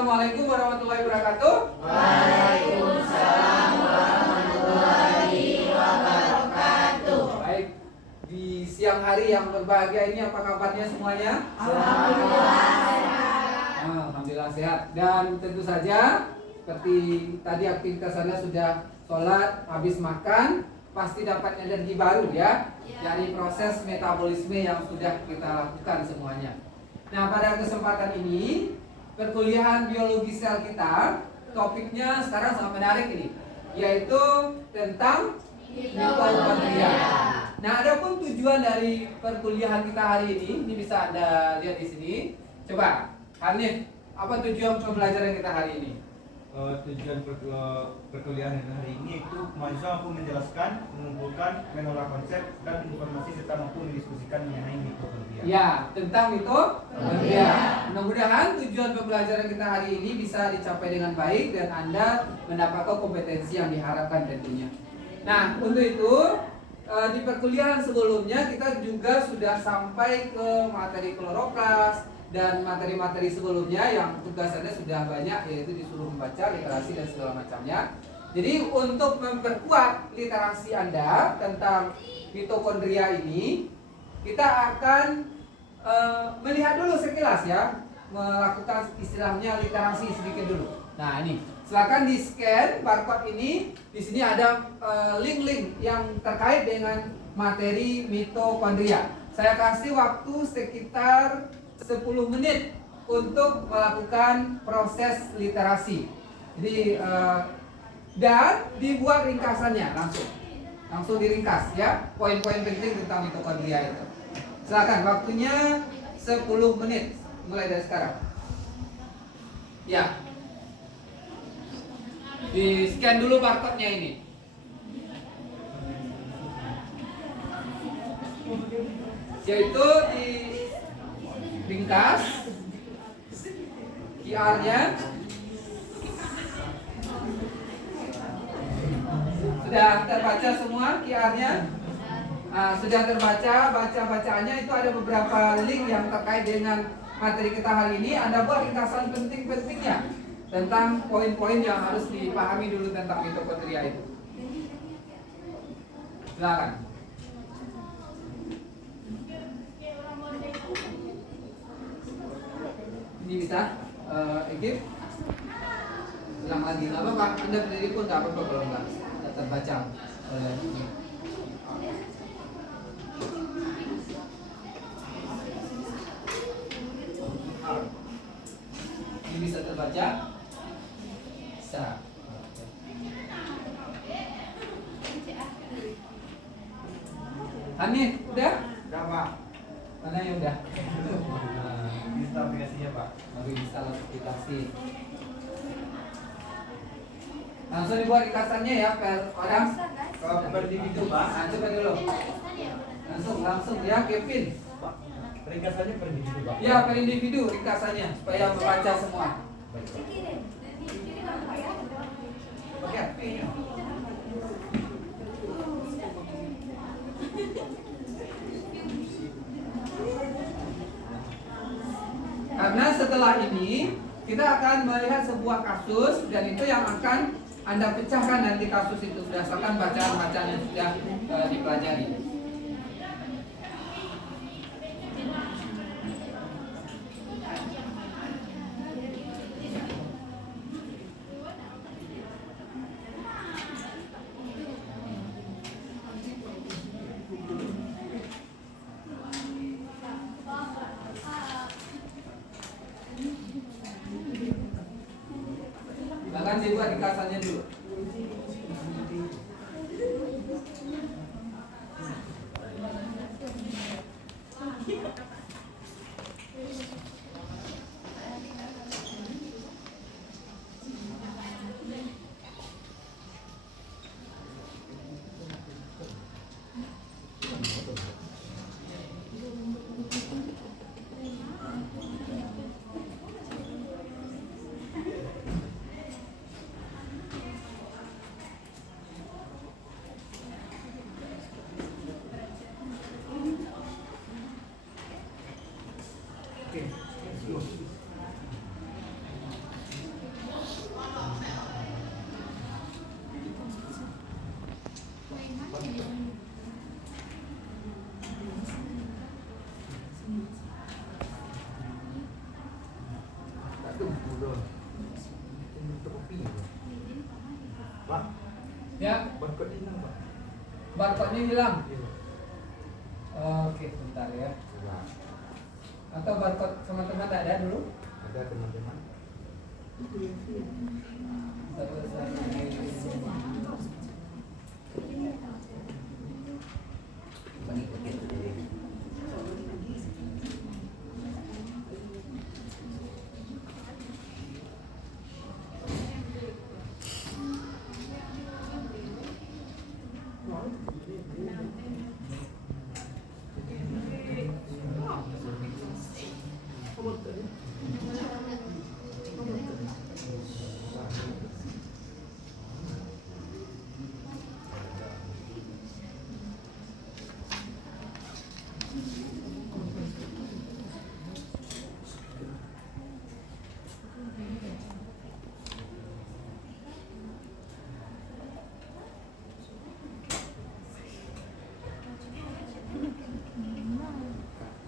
Assalamualaikum warahmatullahi wabarakatuh. Waalaikumsalam warahmatullahi wabarakatuh. Baik, di siang hari yang berbahagia ini apa kabarnya semuanya? Alhamdulillah sehat. Alhamdulillah sehat. Dan tentu saja seperti tadi aktivitas Anda sudah sholat, habis makan, pasti dapat energi baru ya. Dari proses metabolisme yang sudah kita lakukan semuanya. Nah, pada kesempatan ini perkuliahan biologi sel kita, topiknya sekarang sangat menarik ini, yaitu tentang mitokondria. Nah, adapun tujuan dari perkuliahan kita hari ini bisa Anda lihat di sini. Coba, Hanif, apa tujuan pembelajaran kita hari ini? Tujuan perkuliahan hari ini itu mahasiswa mampu menjelaskan, mengumpulkan, mengolah konsep dan informasi serta mampu mendiskusikan mengenai mitokondria. Ya, tentang mitokondria. Mudah-mudahan tujuan pembelajaran kita hari ini bisa dicapai dengan baik dan Anda mendapatkan kompetensi yang diharapkan tentunya. Nah, untuk itu di perkuliahan sebelumnya kita juga sudah sampai ke materi kloroplas dan materi-materi sebelumnya yang tugasannya sudah banyak, yaitu disuruh membaca literasi dan segala macamnya. Jadi untuk memperkuat literasi Anda tentang mitokondria ini, kita akan melihat dulu sekilas ya, melakukan istilahnya literasi sedikit dulu. Nah, ini silakan di scan barcode ini. Di sini ada link-link yang terkait dengan materi mitokondria. Saya kasih waktu sekitar 10 menit untuk melakukan proses literasi. Jadi dan dibuat ringkasannya langsung diringkas ya, poin-poin penting tentang mitokondria itu. Silakan, waktunya 10 menit mulai dari sekarang. Ya. Di scan dulu barcode-nya ini. Yaitu di ringkas QR-nya. Sudah terbaca semua QR-nya? Sudah terbaca, baca-bacaannya itu ada beberapa link yang terkait dengan materi kita hari ini. Anda buat ringkasan penting-pentingnya tentang poin-poin yang harus dipahami dulu tentang mitokondria itu. Silakan. Ini bisa, Egip ulang lagi, nggak apa-apa. Anda berdiri pun nggak apa-apa kalau nggak terbaca oleh ini. Ini bisa terbaca? Bisa. Hanif, udah? Udah, Pak. Mana yang udah? Bisa aplikasinya, Pak. Baru install aplikasi. Langsung dibuat ringkasannya ya per orang. Per individu, Pak. Nah, coba dulu. Langsung ya, Kevin. Pak, ringkasannya per individu, Pak. Ya, per individu ringkasannya supaya membaca semua. Baik, Pak. Oke. Karena setelah ini kita akan melihat sebuah kasus dan itu yang akan Anda pecahkan nanti kasus itu berdasarkan bacaan-bacaan yang sudah dipelajari. Bahkan dibuat ringkasannya dulu. Pak, Ya, barcode hilang Pak. barcode-nya hilang. Iya. Oke, bentar ya. Nah, Atau barcode teman-teman tak ada dulu? ada teman-teman.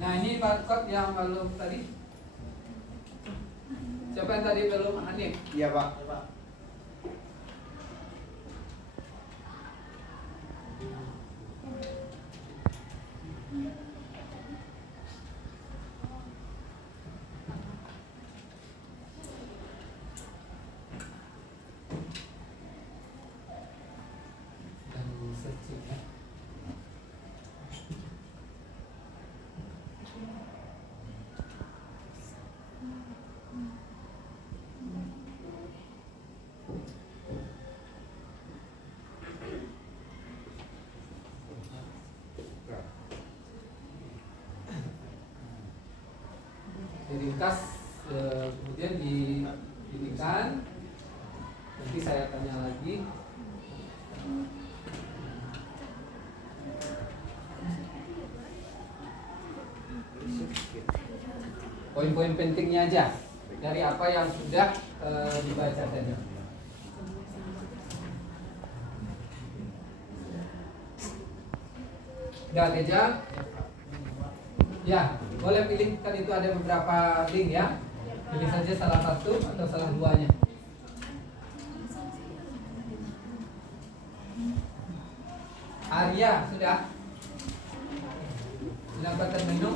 Nah, ini barcode yang belum tadi. Siapa yang tadi belum? Hanif. Iya Pak. Dan searching ya. Diringkas, kemudian dipilihkan. Nanti saya tanya lagi. Poin-poin pentingnya aja dari apa yang sudah dibaca tadi. Udah Teja? Ya, boleh pilih, kan itu ada beberapa link ya. Pilih saja salah satu atau salah duanya. Arya, sudah? Mendapatkan menu?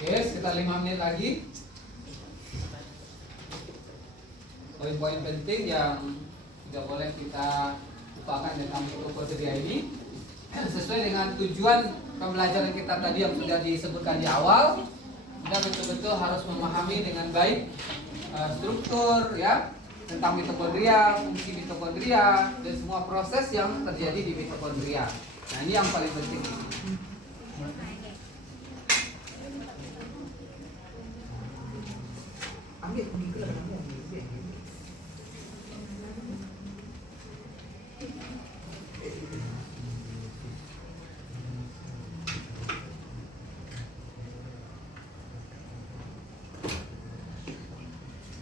Oke, sekitar 5 menit lagi. Poin-poin penting yang tidak boleh kita lupakan tentang Mitochondria ini sesuai dengan tujuan pembelajaran kita tadi yang sudah disebutkan di awal. Kita betul-betul harus memahami dengan baik struktur ya tentang mitokondria, fungsi mitokondria dan semua proses yang terjadi di mitokondria. Nah, ini yang paling penting. Ambil pergi ke dalam ambil.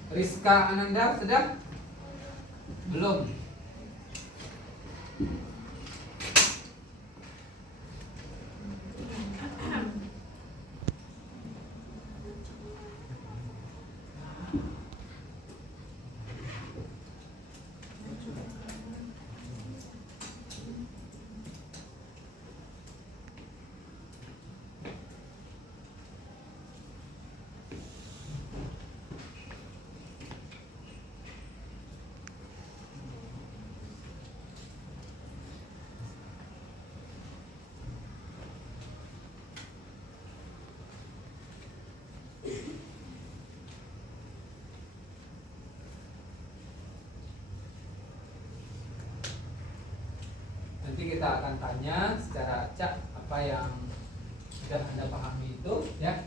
Rizka Ananda sudah? Belum. kita akan tanya secara acak apa yang sudah Anda pahami itu ya.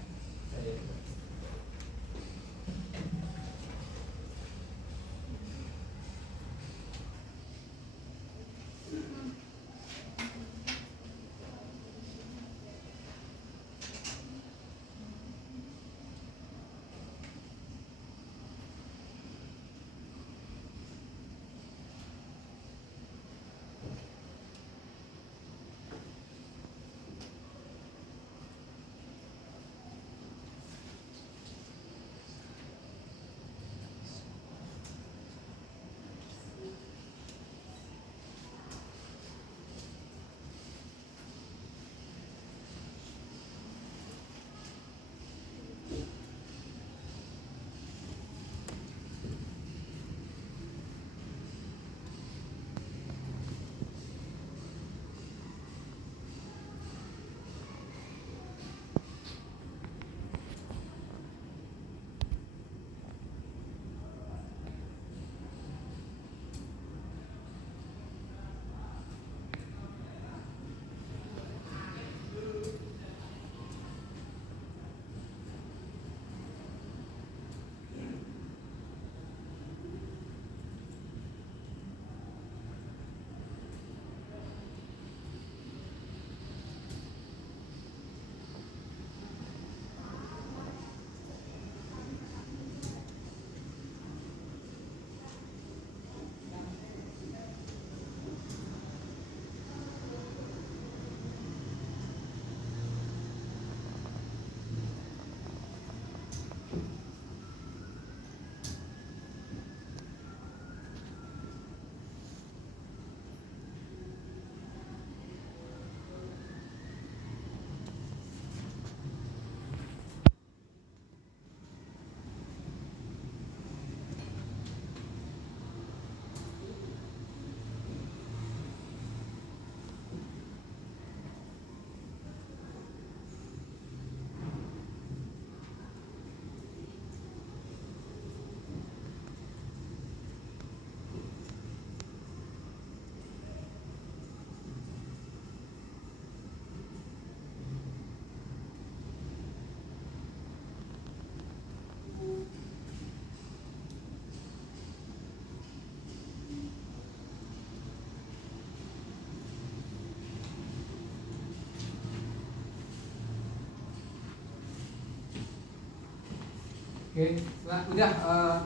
Oke, udah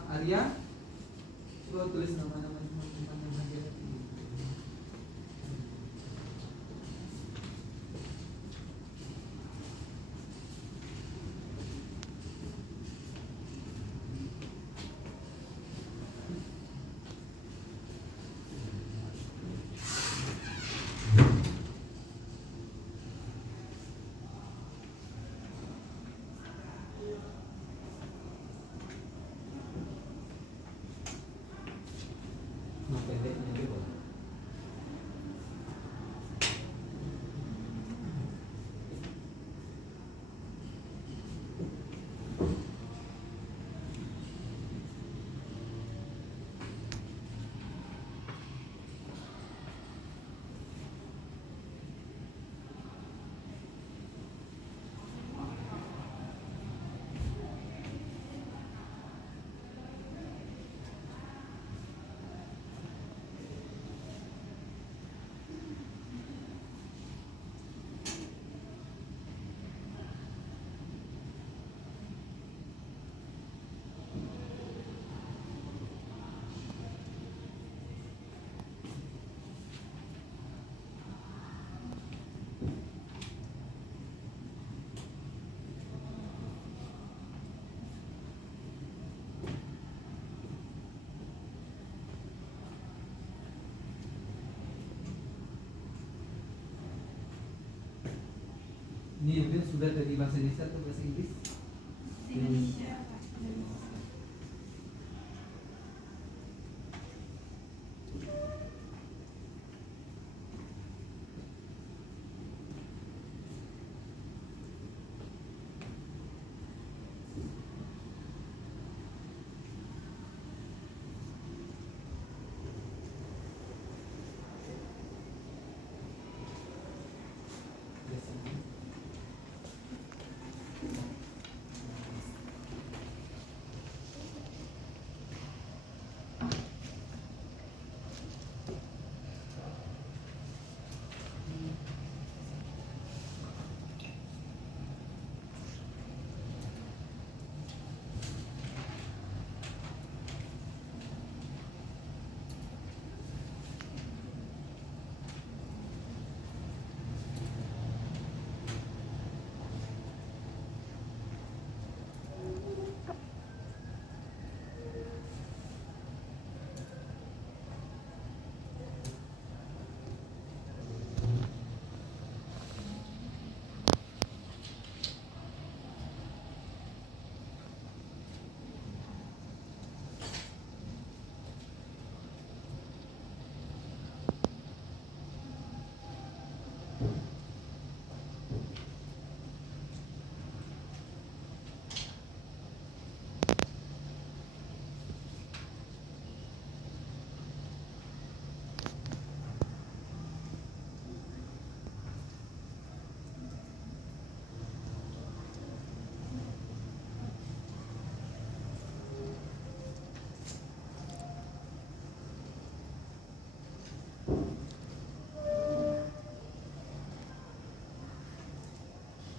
Arya, coba tulis nama-nama teman-teman yang hadir. Pendeknya juga. Ini mungkin sudah dari bahasa Indonesia atau bahasa Inggris? Indonesia.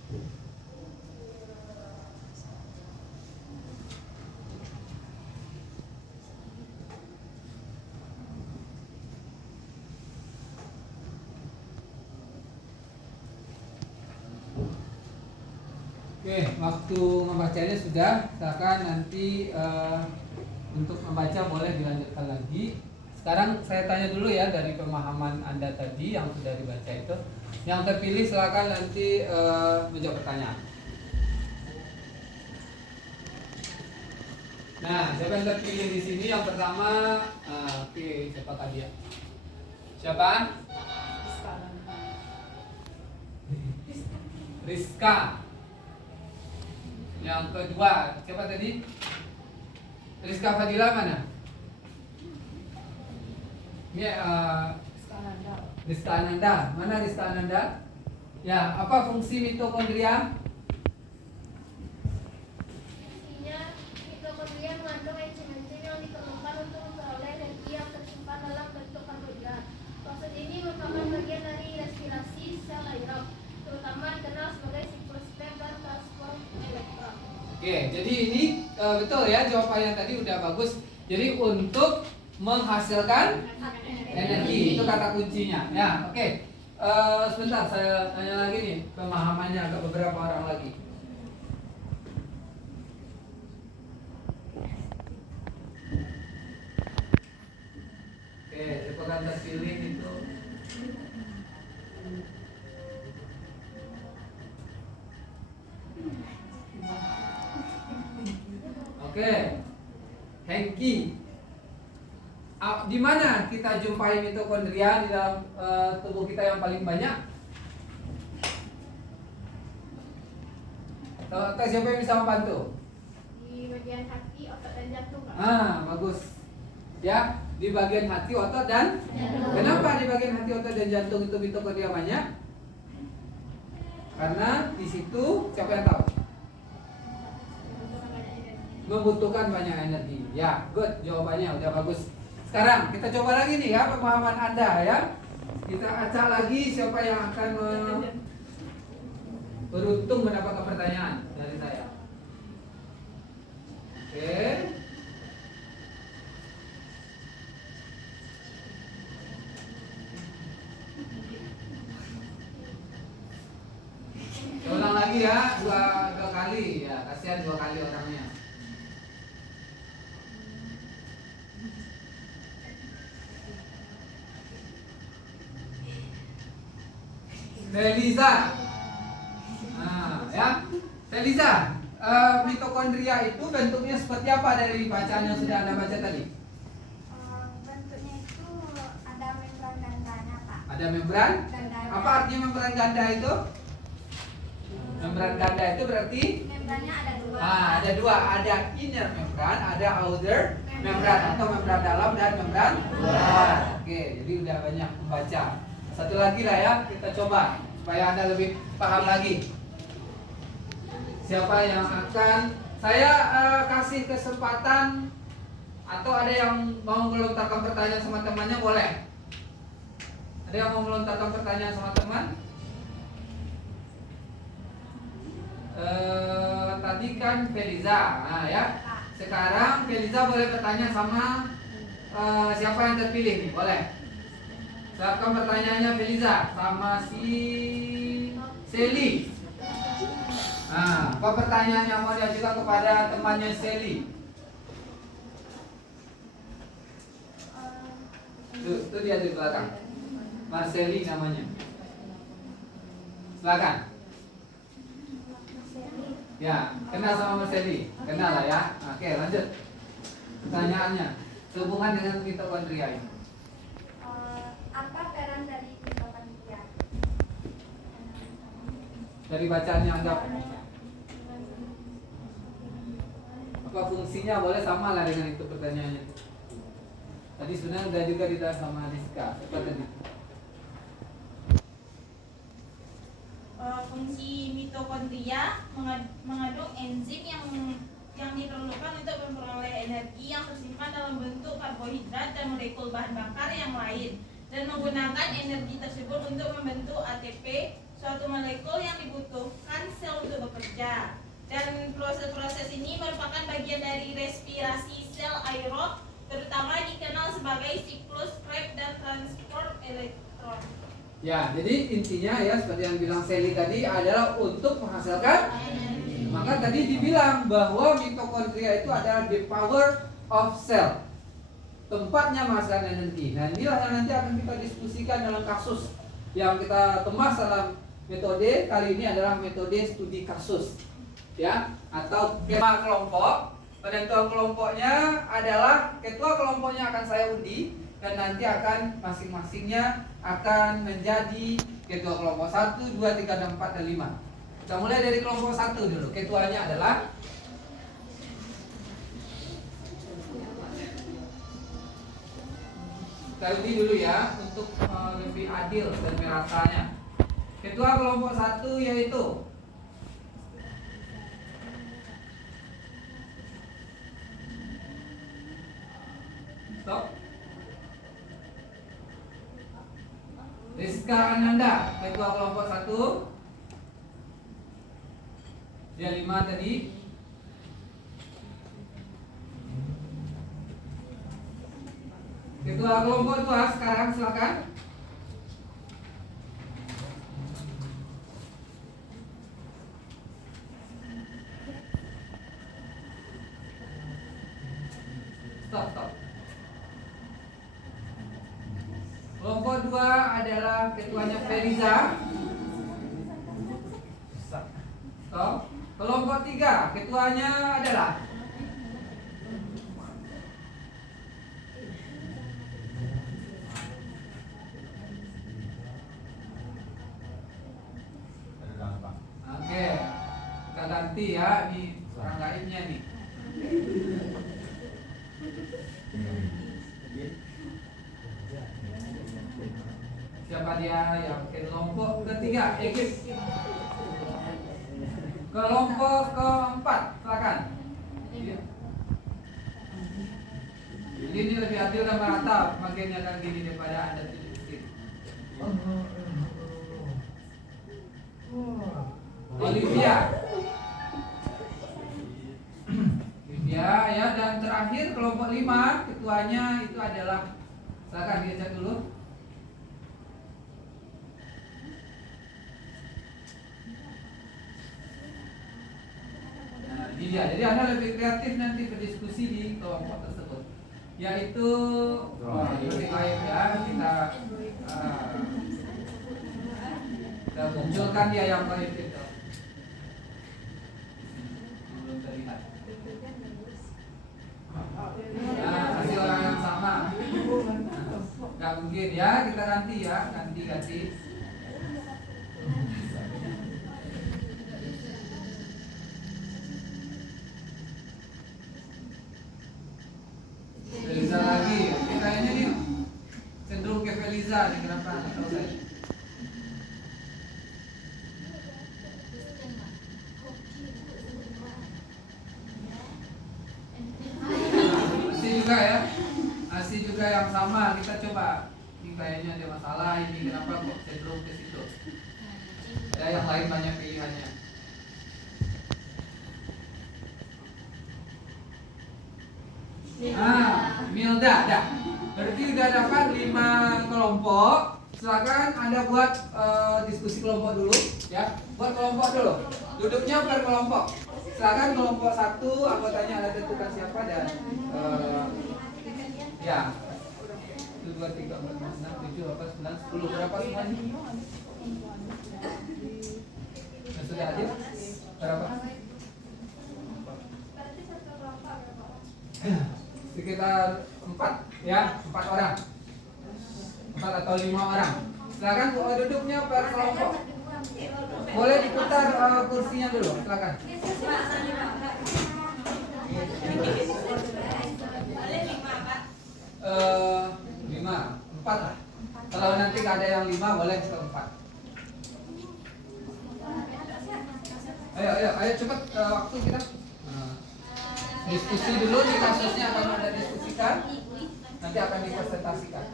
Oke, waktu membacanya sudah. Silakan nanti untuk membaca boleh dilanjutkan lagi. Sekarang saya tanya dulu ya dari pemahaman Anda tadi yang sudah dibaca itu. Yang terpilih silakan nanti menjawab pertanyaan. Nah, siapa yang terpilih di sini? Yang pertama, oke, siapakah dia? Siapa? Rizka. Yang kedua, siapa tadi? Rizka Fadila mana? Ini Rizka Ananda. Mana Rizka Ananda? Ya, apa fungsi mitokondria? Fungsinya, mitokondria mengandung enzim-enzim yang diperlukan untuk memperoleh energi yang tersimpan dalam bentuk karbohidrat. Proses ini merupakan bagian dari respirasi sel aerob, terutama dikenal sebagai siklus Krebs dan transport elektron. Oke, jadi ini betul ya jawabannya tadi udah bagus. Jadi untuk menghasilkan energi itu kata kuncinya. Ya, oke. Sebentar saya tanya lagi nih pemahamannya ke beberapa orang lagi. Oke, siapa terpilih itu? Oke, Hengki. Di mana kita jumpai mitokondria di dalam tubuh kita yang paling banyak? Atau siapa yang bisa membantu? Di bagian hati, otot, dan jantung, Pak. Bagus. Ya, di bagian hati, otot, dan jantung. Kenapa di bagian hati, otot, dan jantung itu mitokondria banyak? Karena di situ siapa yang tahu? Membutuhkan banyak energi. Ya, good, jawabannya udah bagus. Sekarang kita coba lagi nih ya pemahaman Anda ya. Kita acak lagi siapa yang akan beruntung mendapatkan pertanyaan dari saya. Oke. Ulang lagi ya, dua kali ya, kasihan 2 kali orangnya. Feliza. Ya. Feliza, mitokondria itu bentuknya seperti apa dari bacaan yang sudah Anda baca tadi? Bentuknya itu ada membran gandanya, Pak. Ada membran? Gandanya. Apa artinya membran ganda itu? Membran ganda itu berarti Membrannya ada 2. ada 2, ada inner membran, ada outer membran atau membran dalam dan membran luar. Oke, jadi udah banyak membaca. Satu lagi lah ya, kita coba supaya Anda lebih paham lagi. Siapa yang akan saya kasih kesempatan atau ada yang mau melontarkan pertanyaan sama temannya boleh? Ada yang mau melontarkan pertanyaan sama teman? Tadi kan Feliza, ya. Sekarang Feliza boleh bertanya sama siapa yang terpilih nih, boleh? Silakan pertanyaannya Feliza sama si Seli. Apa pertanyaan yang mau diajukan kepada temannya Seli? Tuh dia di belakang. Marceli namanya. Silakan. Ya, kenal sama Marceli? Kenal lah ya. Oke, lanjut. Pertanyaannya, sehubungan dengan mitokondria ini. Apa peran dari mitokondria? Dari bacaan yang Anda, apa fungsinya boleh sama lah dengan itu pertanyaannya. Tadi sebenarnya udah juga ditanya sama Rizka. Apa tadi? Fungsi mitokondria mengandung enzim yang diperlukan untuk memperoleh energi yang tersimpan dalam bentuk karbohidrat dan molekul bahan bakar yang lain, dan menggunakan energi tersebut untuk membentuk ATP, suatu molekul yang dibutuhkan bekerja. Dan proses-proses ini merupakan bagian dari respirasi sel aerob, terutama dikenal sebagai siklus Krebs dan transport elektron. Ya, jadi intinya ya seperti yang bilang Sally tadi adalah untuk menghasilkan. Maka tadi dibilang bahwa mitokondria itu adalah the power of cell, tempatnya menghasilkan energi. Nah, inilah yang nanti akan kita diskusikan dalam kasus yang kita kemas dalam metode kali ini adalah metode studi kasus, ya, atau skema kelompok. Penentuan kelompoknya adalah ketua kelompoknya akan saya undi dan nanti akan masing-masingnya akan menjadi ketua kelompok 1, 2, 3, dan 4, dan 5. Kita mulai dari kelompok 1 dulu. Ketuanya adalah kita undi dulu ya untuk lebih adil dan merasanya. Ketua kelompok 1 yaitu stop. Rizka Ananda, ketua kelompok 1. Dia 5 tadi. Ketua kelompok 2 sekarang silakan. Stop. Kelompok 2 adalah ketuanya Feliza. Stop. Kelompok 3 ketuanya adalah oke, kita ganti ya, ini orang gaibnya nih. Siapa dia yang kelompok ketiga? Ekip. Kelompok keempat, silakan. Jadi ini lebih adil dan merata bagiannya kan gini daripada Anda sedikit. Olivia. Olivia ya, dan terakhir kelompok 5 ketuanya itu adalah, silakan diajak dulu. Iya, jadi Anda lebih kreatif nanti berdiskusi di kelompok tersebut. Yaitu lebih baik ya kita munculkan dia yang baik itu. Belum terlihat. Nah, masih orang yang sama. Gak mungkin ya, kita ganti ya, ganti. Feliza lagi, kayaknya nih cenderung ke Feliza nih, kenapa? Nggak tahu saya. Masih juga yang sama, kita coba. Ini kayaknya ada masalah ini, kenapa kok cenderung ke situ? Ada yang lain banyak pilihannya. Milda, dah. Berarti udah dapat 5 kelompok. Silakan Anda buat diskusi kelompok dulu, ya. Buat kelompok dulu. Duduknya per kelompok. Silakan kelompok 1 anggotanya Anda tentukan siapa dan ya. 1, 2, 3, 4, 5, 6, 7, 8, 9, 10 berapa semuanya? Sudah hadir? Berapa? Sekitar 4 ya, 4 orang, 4 atau 5 orang. Silakan duduknya per kelompok. Boleh diputar kursinya dulu, silakan. 5, 4 lah. Kalau nanti gak ada yang 5 boleh ke 4. Ayo cepat waktu kita. Diskusi dulu di kasusnya akan Anda diskusikan. Nanti akan dipresentasikan.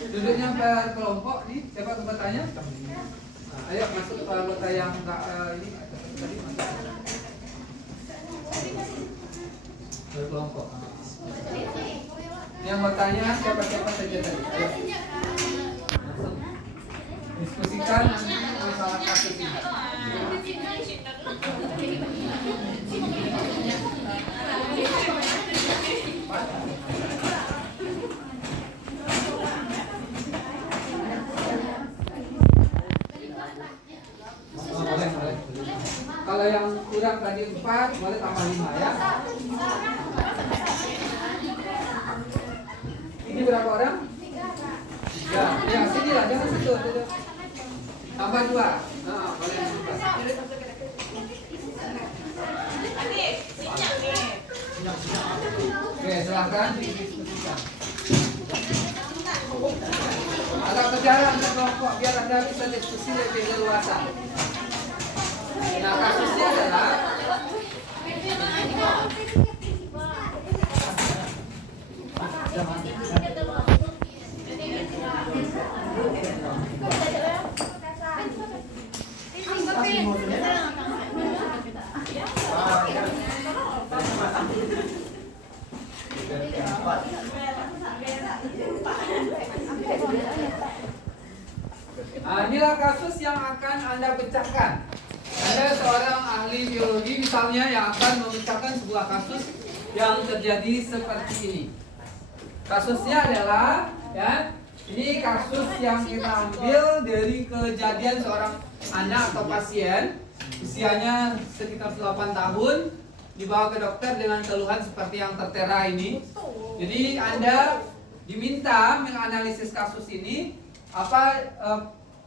Duduknya per kelompok nih. siapa anggotanya? Nah, ayo masuk ke anggota yang enggak ini tadi masuk. Berkelompok. Ini anggotanya siapa-siapa saja tadi. Ayo. Langsung diskusikan masalah kasus ini. Boleh. Kalau yang kurang tadi 4, boleh tambah 5 ya. Ini berapa orang? 3. Ya, sini lah, jangan situ. Tambah 2. Nah, boleh tambah. Oke, silahkan didiskusikan. Agak berjalan ke kelompok biar Anda bisa diskusi lebih leluasa. Nah, kasusnya adalah inilah kasus yang akan Anda pecahkan. Anda seorang ahli biologi misalnya yang akan memecahkan sebuah kasus yang terjadi seperti ini. Kasusnya adalah ya, ini kasus yang kita ambil dari kejadian seorang anak atau pasien usianya sekitar 8 tahun dibawa ke dokter dengan keluhan seperti yang tertera ini. Jadi Anda diminta menganalisis kasus ini apa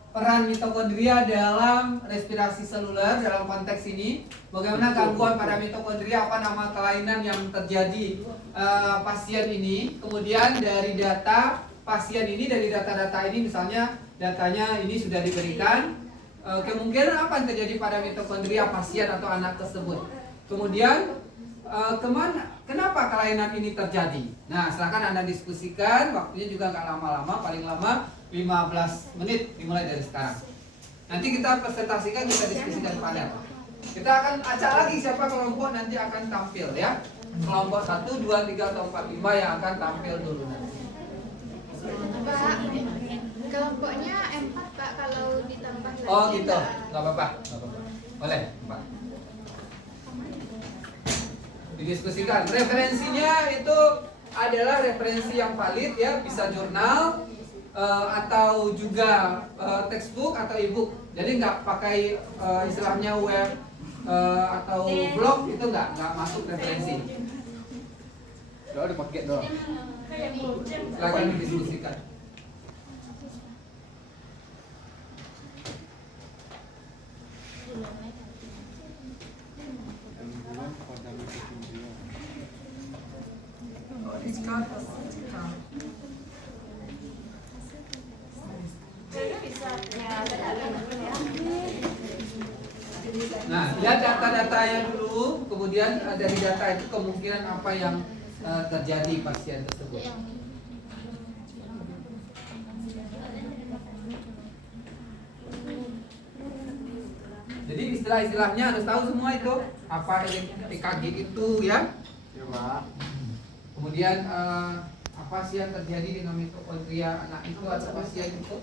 peran mitokondria dalam respirasi seluler dalam konteks ini, bagaimana gangguan pada mitokondria, apa nama kelainan yang terjadi pasien ini, kemudian dari data pasien ini, dari data-data ini misalnya datanya ini sudah diberikan, kemungkinan apa yang terjadi pada mitokondria pasien atau anak tersebut, kemudian kenapa kelainan ini terjadi. Nah, silakan Anda diskusikan, waktunya juga nggak lama-lama, paling lama 15 menit dimulai dari sekarang. Nanti kita presentasikan, kita diskusikan panel. Kita akan acak lagi siapa kelompok nanti akan tampil ya. Kelompok 1, 2, 3, atau 4, 5 yang akan tampil dulu nanti. Pak, kelompoknya 4 Pak, kalau ditambah lagi. Oh gitu, nggak apa-apa. Boleh Pak. Didiskusikan. Referensinya itu adalah referensi yang valid ya, bisa jurnal atau juga textbook atau ebook. Jadi nggak pakai istilahnya web atau blog, itu nggak masuk referensi. Udah dipakai doang. Silakan didiskusikan. Nah, lihat data-datanya dulu, kemudian dari data itu kemungkinan apa yang terjadi pasien tersebut. Jadi istilah-istilahnya harus tahu semua itu. Apa EKG itu ya? Ya, Pak. Kemudian apa sih yang terjadi dengan mitokondria anak itu atau pasien itu?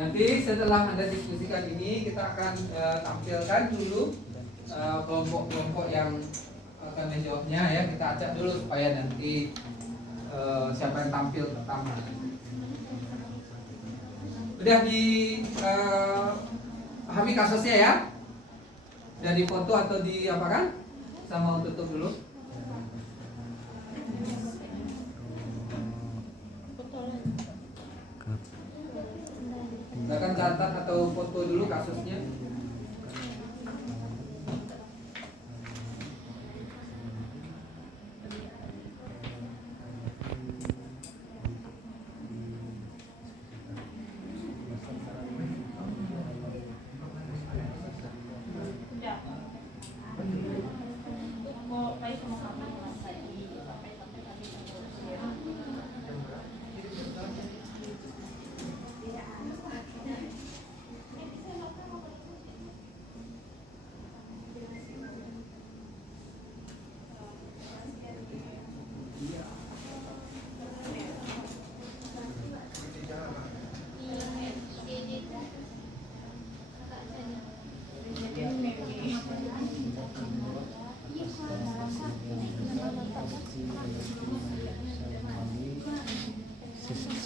Nanti Nanti setelah Anda diskusikan ini, kita akan tampilkan dulu kelompok-kelompok yang akan menjawabnya ya. Kita acak dulu supaya nanti siapa yang tampil pertama. Udah pahami kasusnya ya? Udah difoto atau di apa kan? Sama tutup dulu. Silakan catat atau foto dulu kasusnya. Sudah. Kok kayak sama kamu tadi sampai tadi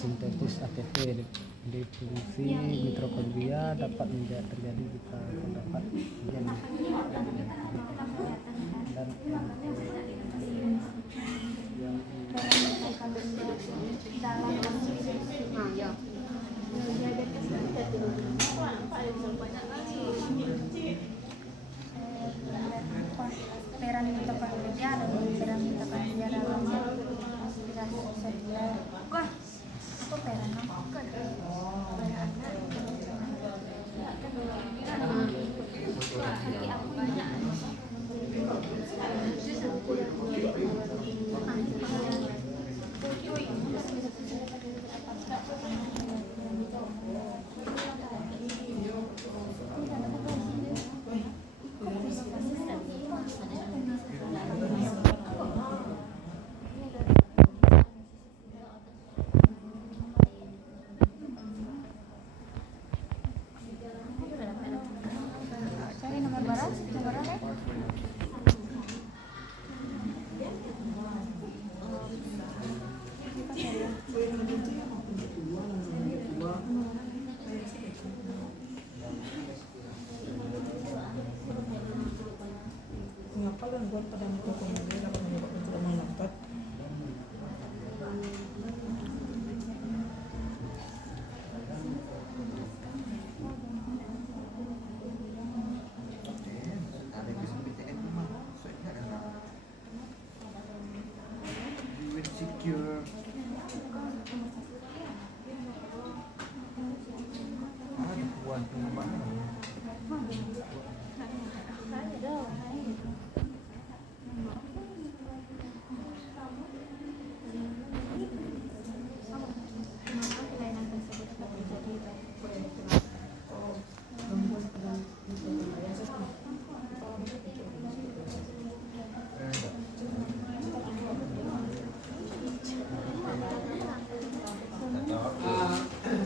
Sintetis ATP di fungsi mitokondria dapat terjadi jika terdapat gen dan peran mitokondria dan peran mitokondria dalam aspirasi seluler. Wah, aku peran kan? Cari nomor barang, nomornya. Mengapa gangguan pada mitokondria dapat menyebabkan tidak mengenalkan?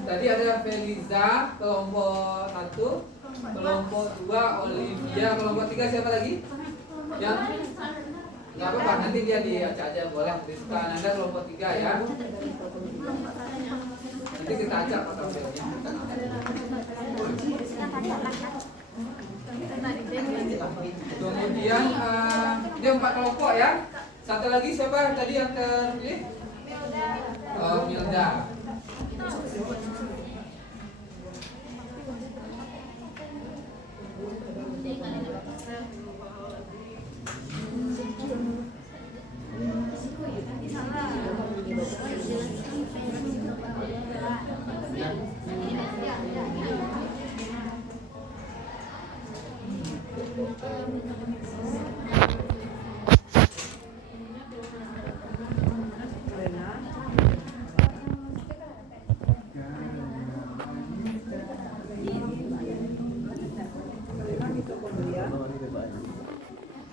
Tadi ada Feliza kelompok 1, kelompok 2 Olivia, kelompok 3 siapa lagi? Yang nggak apa-apa, nanti dia diacak aja boleh. Rizka Ananda kelompok 3 ya. Nanti kita acak apa tampilnya. Kemudian dia 4 kelompok ya. Satu lagi siapa tadi yang terpilih? Milda.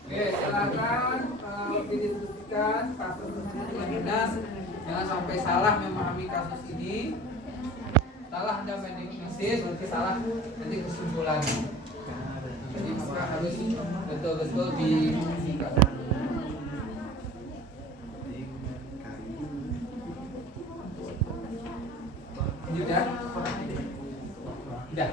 Oke, silakan didiskusikan kasus tersebut dengan benar. Jangan sampai salah memahami kasus ini. Salah Anda persis nanti salah nanti kesimpulan. Jadi maka harus betul-betul disingkat. Ini udah? Udah.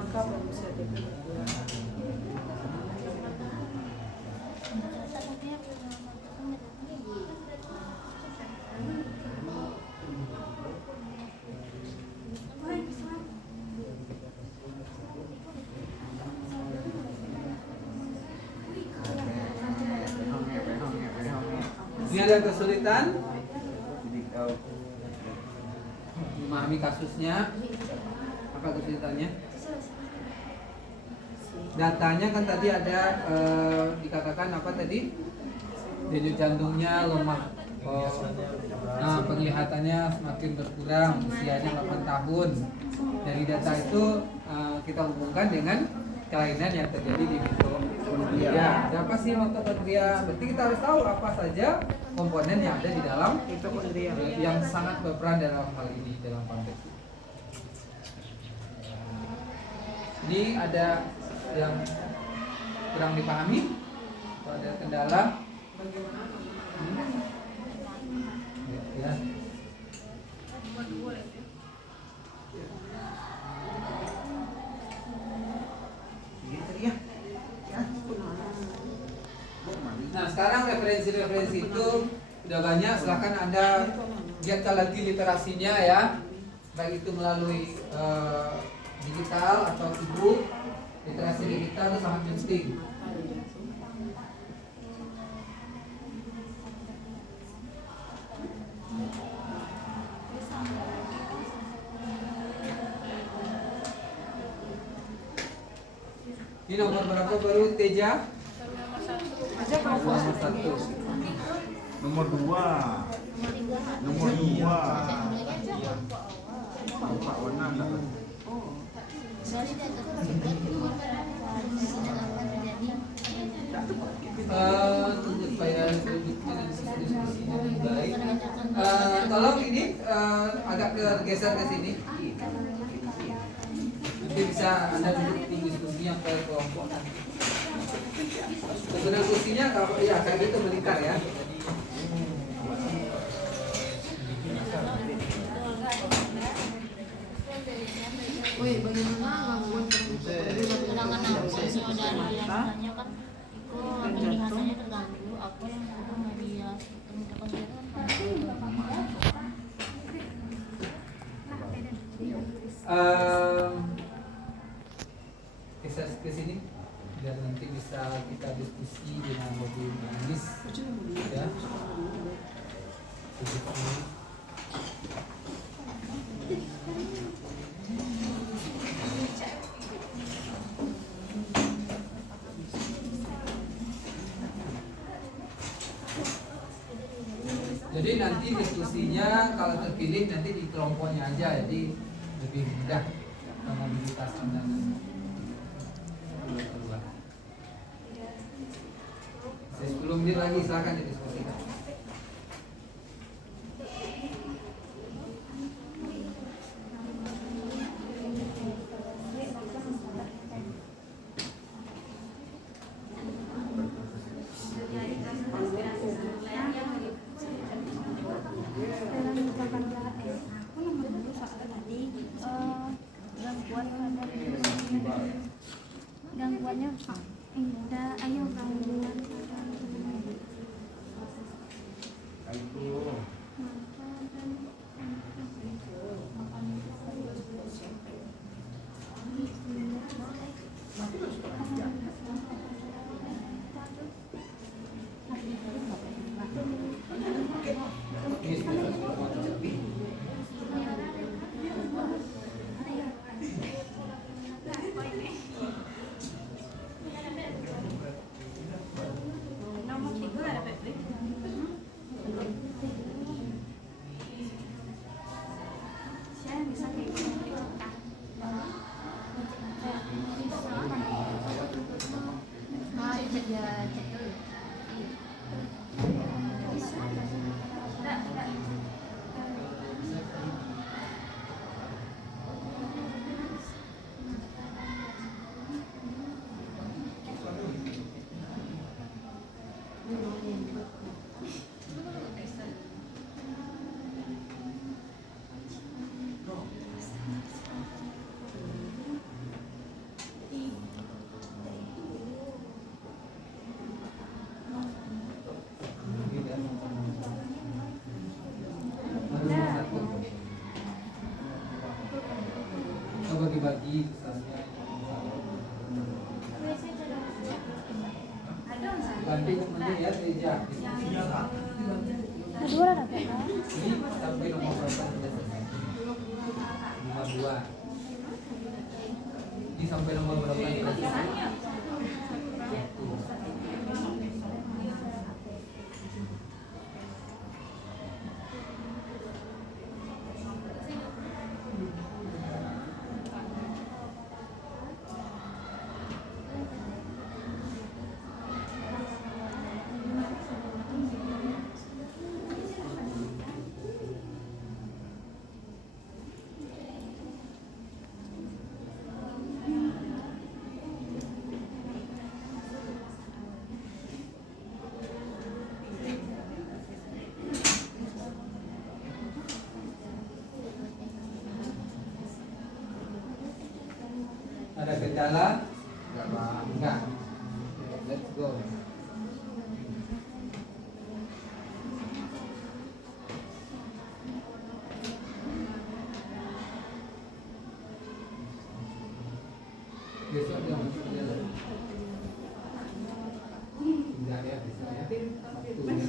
Maka bisa Ini ada kesulitan memahami kasusnya. Apa kesulitannya? Datanya kan tadi ada dikatakan apa tadi? Denyut jantungnya lemah. Nah, penglihatannya semakin berkurang, usianya 8 tahun. Dari data itu kita hubungkan dengan kelainan yang terjadi di mitokondria. Ada apa sih mitokondria? Berarti kita harus tahu apa saja komponen yang ada di dalam mitokondria yang sangat berperan dalam hal ini dalam konteks. Ini ada yang kurang dipahami? Atau ada kendala? Ya. Nah, sekarang referensi-referensi itu udah banyak. Silahkan Anda lihat lagi literasinya ya, baik itu melalui digital atau e-book. Literasi digital itu sangat penting. Ini nomor berapa baru Teja? Nomor 1. Nomor 2. Nomor 2. Empat warna enggak? Tunggu supaya diskusinya lebih baik. Tolong ini agak geser ke sini. Nanti bisa Anda duduk di diskusinya ke kelompok nanti. Sebenarnya kursinya kalau ya kayak gitu melingkar ya. Woi, bagaimana gangguan kehilangan nafas saudara biasanya kan itu penglihatannya terganggu, apa yang perlu dia ke sini biar nanti bisa kita diskusi dengan lebih manis ya. Jadi nanti diskusinya kalau terpilih nanti di kelompoknya aja, jadi lebih mudah mobilitas Anda. Sebelum menit lagi silakan didiskusikan. Gangguannya indah, ayo gangguan Ini sudah Kedua ada apa? Ini sampai nomor berapa sudah selesai? 52. Ini sampai nomor berapa sudah selesai? Ada kendala? Enggak. Let's go. Besok dia masuk jalan. Enggak ya, besok ya. Waktunya.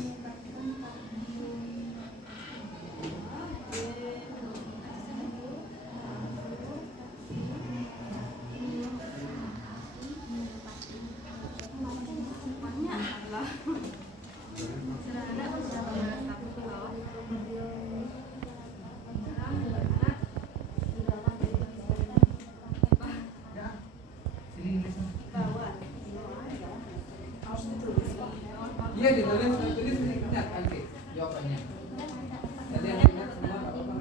Iya ditulis, tulis ingat nanti jawabannya. Nanti yang ingat semua nggak apa-apa.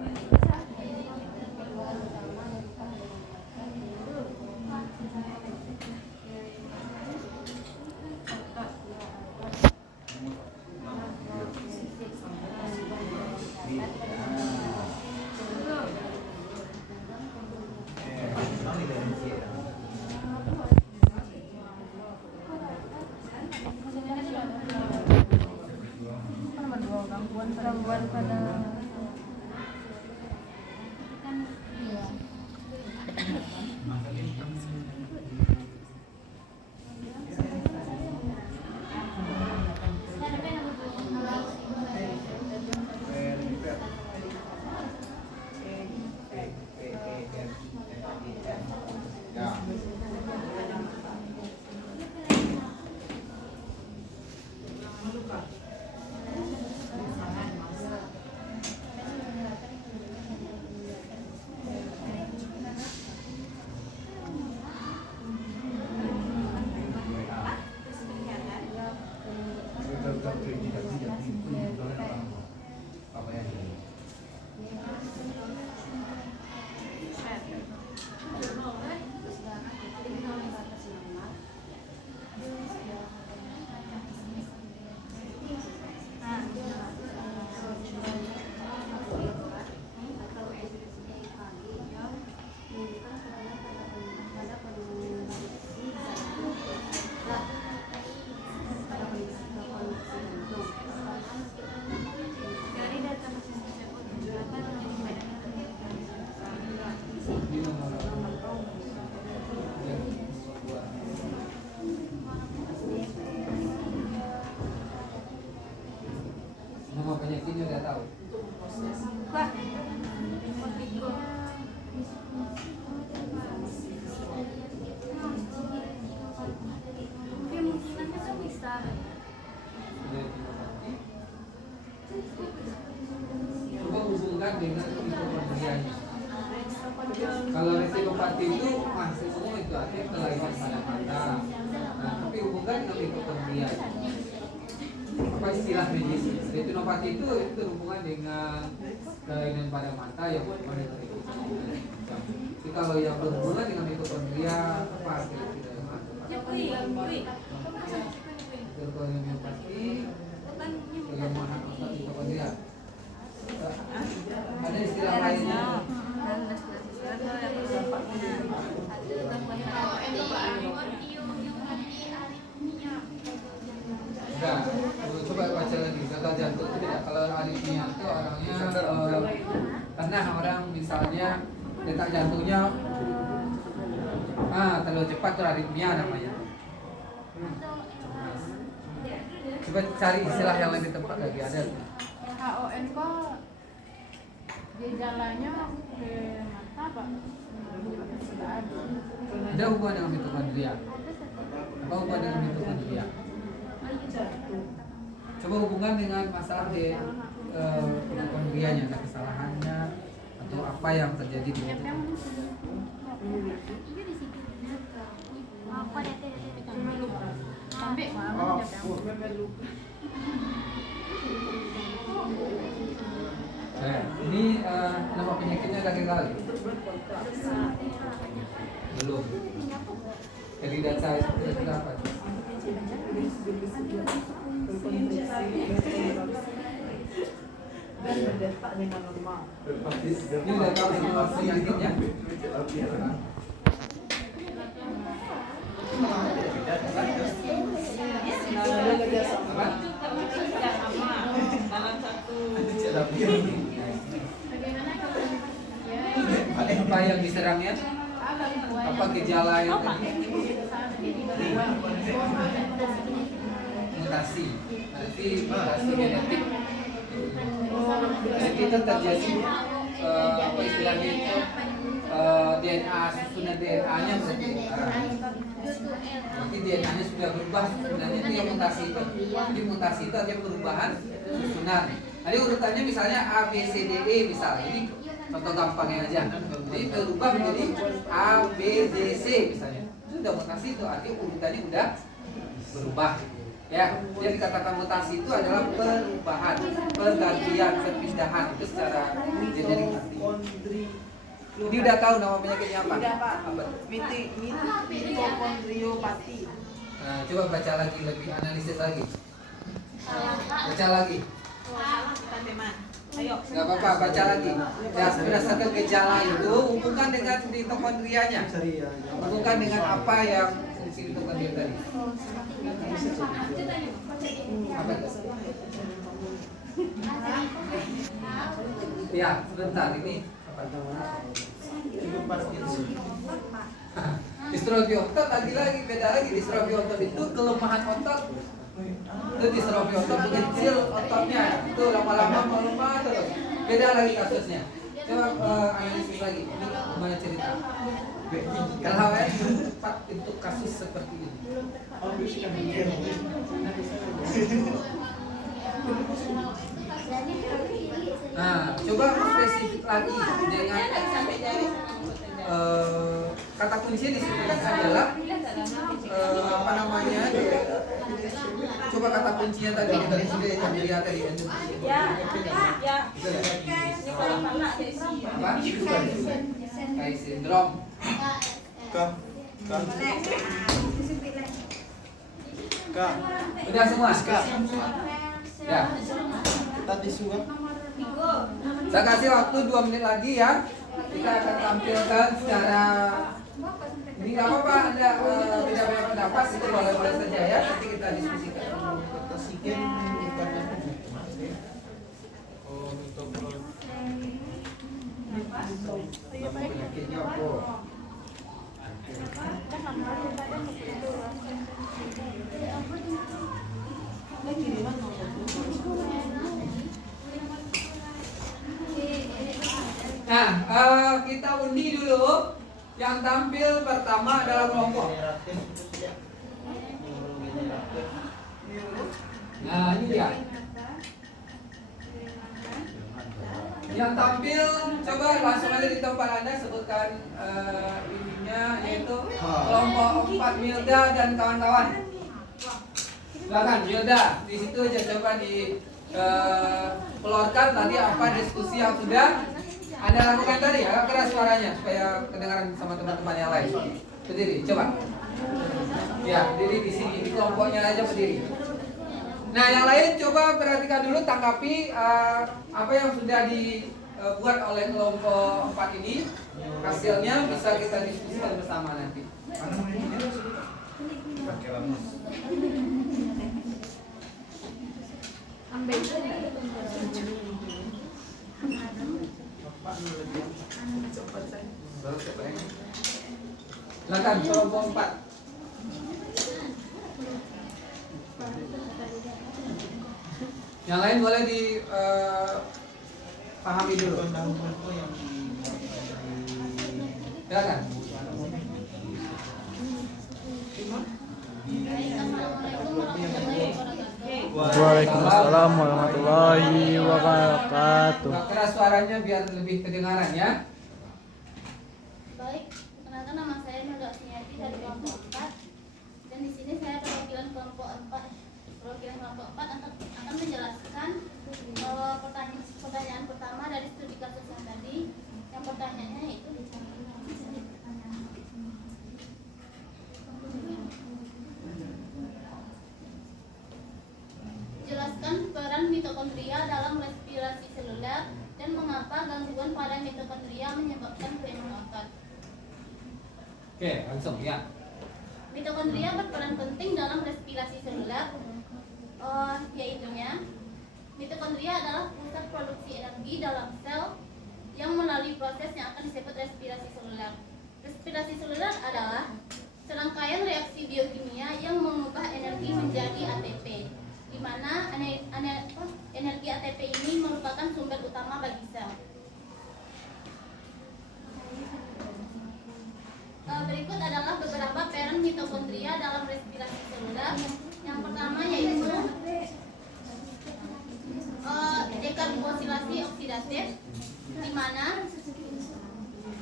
Gangguan pada kan iya. Nama penyakitnya udah tahu. Coba hubungkan dengan mitokondrianya. Kalau retinopati itu masih semua itu aktif kelainan pada mata. Nah, tapi hubungkan dengan mitokondria. Apa istilah medis? Retinopati itu berhubungan dengan kelainan pada mata yang berhubungan dengan mitokondria. Jadi kalau yang berhubungan dengan mitokondria apa kira-kira yang masuk? Mitokondria pasti bagaimana mitokondria? Ada istilah lainnya? Enggak, coba baca lagi. Gagal jantung itu tidak. Kalau aritmia itu orangnya pernah orang misalnya detak jantungnya terlalu cepat, itu aritmia namanya. Coba cari istilah yang lebih tepat lagi ada. HON kok gejalanya ke mata pak? Sudah ada. Ada hubungan dengan mitokondria. Apa hubungan dengan mitokondria? Coba hubungan dengan masalah di mitokondrianya, ada kesalahannya atau apa yang terjadi di mitokondria. Sampai mana Ini nama penyakitnya gagal. Belum. Jadi data itu berapa? Dan mendetak dengan lemah. Ini data penyakitnya. Apa? Dalam satu Apa yang diserangnya? Apa gejala yang mutasi? Nanti mutasi genetik. Jadi itu terjadi apa istilahnya itu DNA, susunan DNA-nya berarti. Berarti DNA-nya sudah berubah. Sebenarnya itu yang mutasi itu. Jadi mutasi itu artinya perubahan susunan. Jadi urutannya misalnya A, B, C, D, E misalnya. Ini contoh gampangnya aja. Jadi berubah menjadi A, B, D, C misalnya. Itu sudah mutasi itu artinya urutannya udah berubah. Ya, yang dikatakan mutasi itu adalah perubahan, pergantian, perpindahan itu secara generik. Ini udah tahu nama penyakitnya apa? Udah Pak. Apa? Mitokondriopati. Nah, coba baca lagi, lebih analisis lagi. Baca lagi. teman. Ayo. Gak apa-apa, baca lagi. Ya, berdasarkan gejala itu hubungkan dengan mitokondrianya. Hubungkan dengan apa yang fungsi mitokondria tadi. Apa itu? Ya, sebentar ini apa namanya? Distrofi otot lagi beda lagi. Distrofi otot itu kelemahan otot. Itu distrofi otot mengecil ototnya. Itu lama-lama melemah terus. Beda lagi kasusnya. Coba analisis lagi. Ini gimana cerita? LHWN tepat untuk kasus seperti ini. Nah, coba spesifik lagi dengan kata kunci di sini adalah apa namanya? Coba kata kuncinya tadi kita sudah lihat tadi. Ya. Ini kalau pernah Apa? Kai sindrom. Udah semua? Ya. Tadi suap. Saya kasih waktu 2 menit lagi ya. Kita akan tampilkan secara ini nggak apa-apa, Anda tidak punya pendapat itu boleh-boleh saja ya. Nanti kita diskusikan. Penyakitnya apa? Nah, kita undi dulu. Yang tampil pertama adalah kelompok. Nah, ini dia. Yang tampil, coba langsung aja di tempat Anda sebutkan ininya, yaitu kelompok 4 Milda dan kawan-kawan. Silakan Milda, di situ aja coba di keluarkan tadi apa diskusi yang sudah Anda lakukan tadi, agak keras suaranya supaya kedengaran sama teman-teman yang lain. Berdiri, coba. Ya, berdiri di sini, di kelompoknya aja berdiri. Nah, yang lain coba perhatikan dulu, tanggapi apa yang sudah dibuat oleh kelompok 4 ini. Hasilnya bisa kita diskusikan bersama nanti. Silakan kelompok 4. Yang lain boleh dipahami dulu. Silakan. Waalaikumsalam warahmatullahi wabarakatuh. Keras suaranya biar lebih kedengaran ya. Baik, perkenalkan nama saya Nurul Asmiati dari kelompok 4. Dan di sini saya perwakilan kelompok 4. Perwakilan kelompok 4 akan menjelaskan pertanyaan pertama dari studi kasus yang tadi. Yang pertanyaannya itu jelaskan peran mitokondria dalam respirasi seluler dan mengapa gangguan pada mitokondria menyebabkan kelainan otot. Oke, langsung ya. Mitokondria berperan penting dalam respirasi seluler, yaitunya mitokondria adalah pusat produksi energi dalam sel yang melalui proses yang akan disebut respirasi seluler. Respirasi seluler adalah serangkaian reaksi biokimia yang mengubah energi menjadi ATP, di mana energi ATP ini merupakan sumber utama bagi sel. Berikut adalah beberapa peran mitokondria dalam respirasi seluler. Yang pertama yaitu dekarbosilasi oksidatif,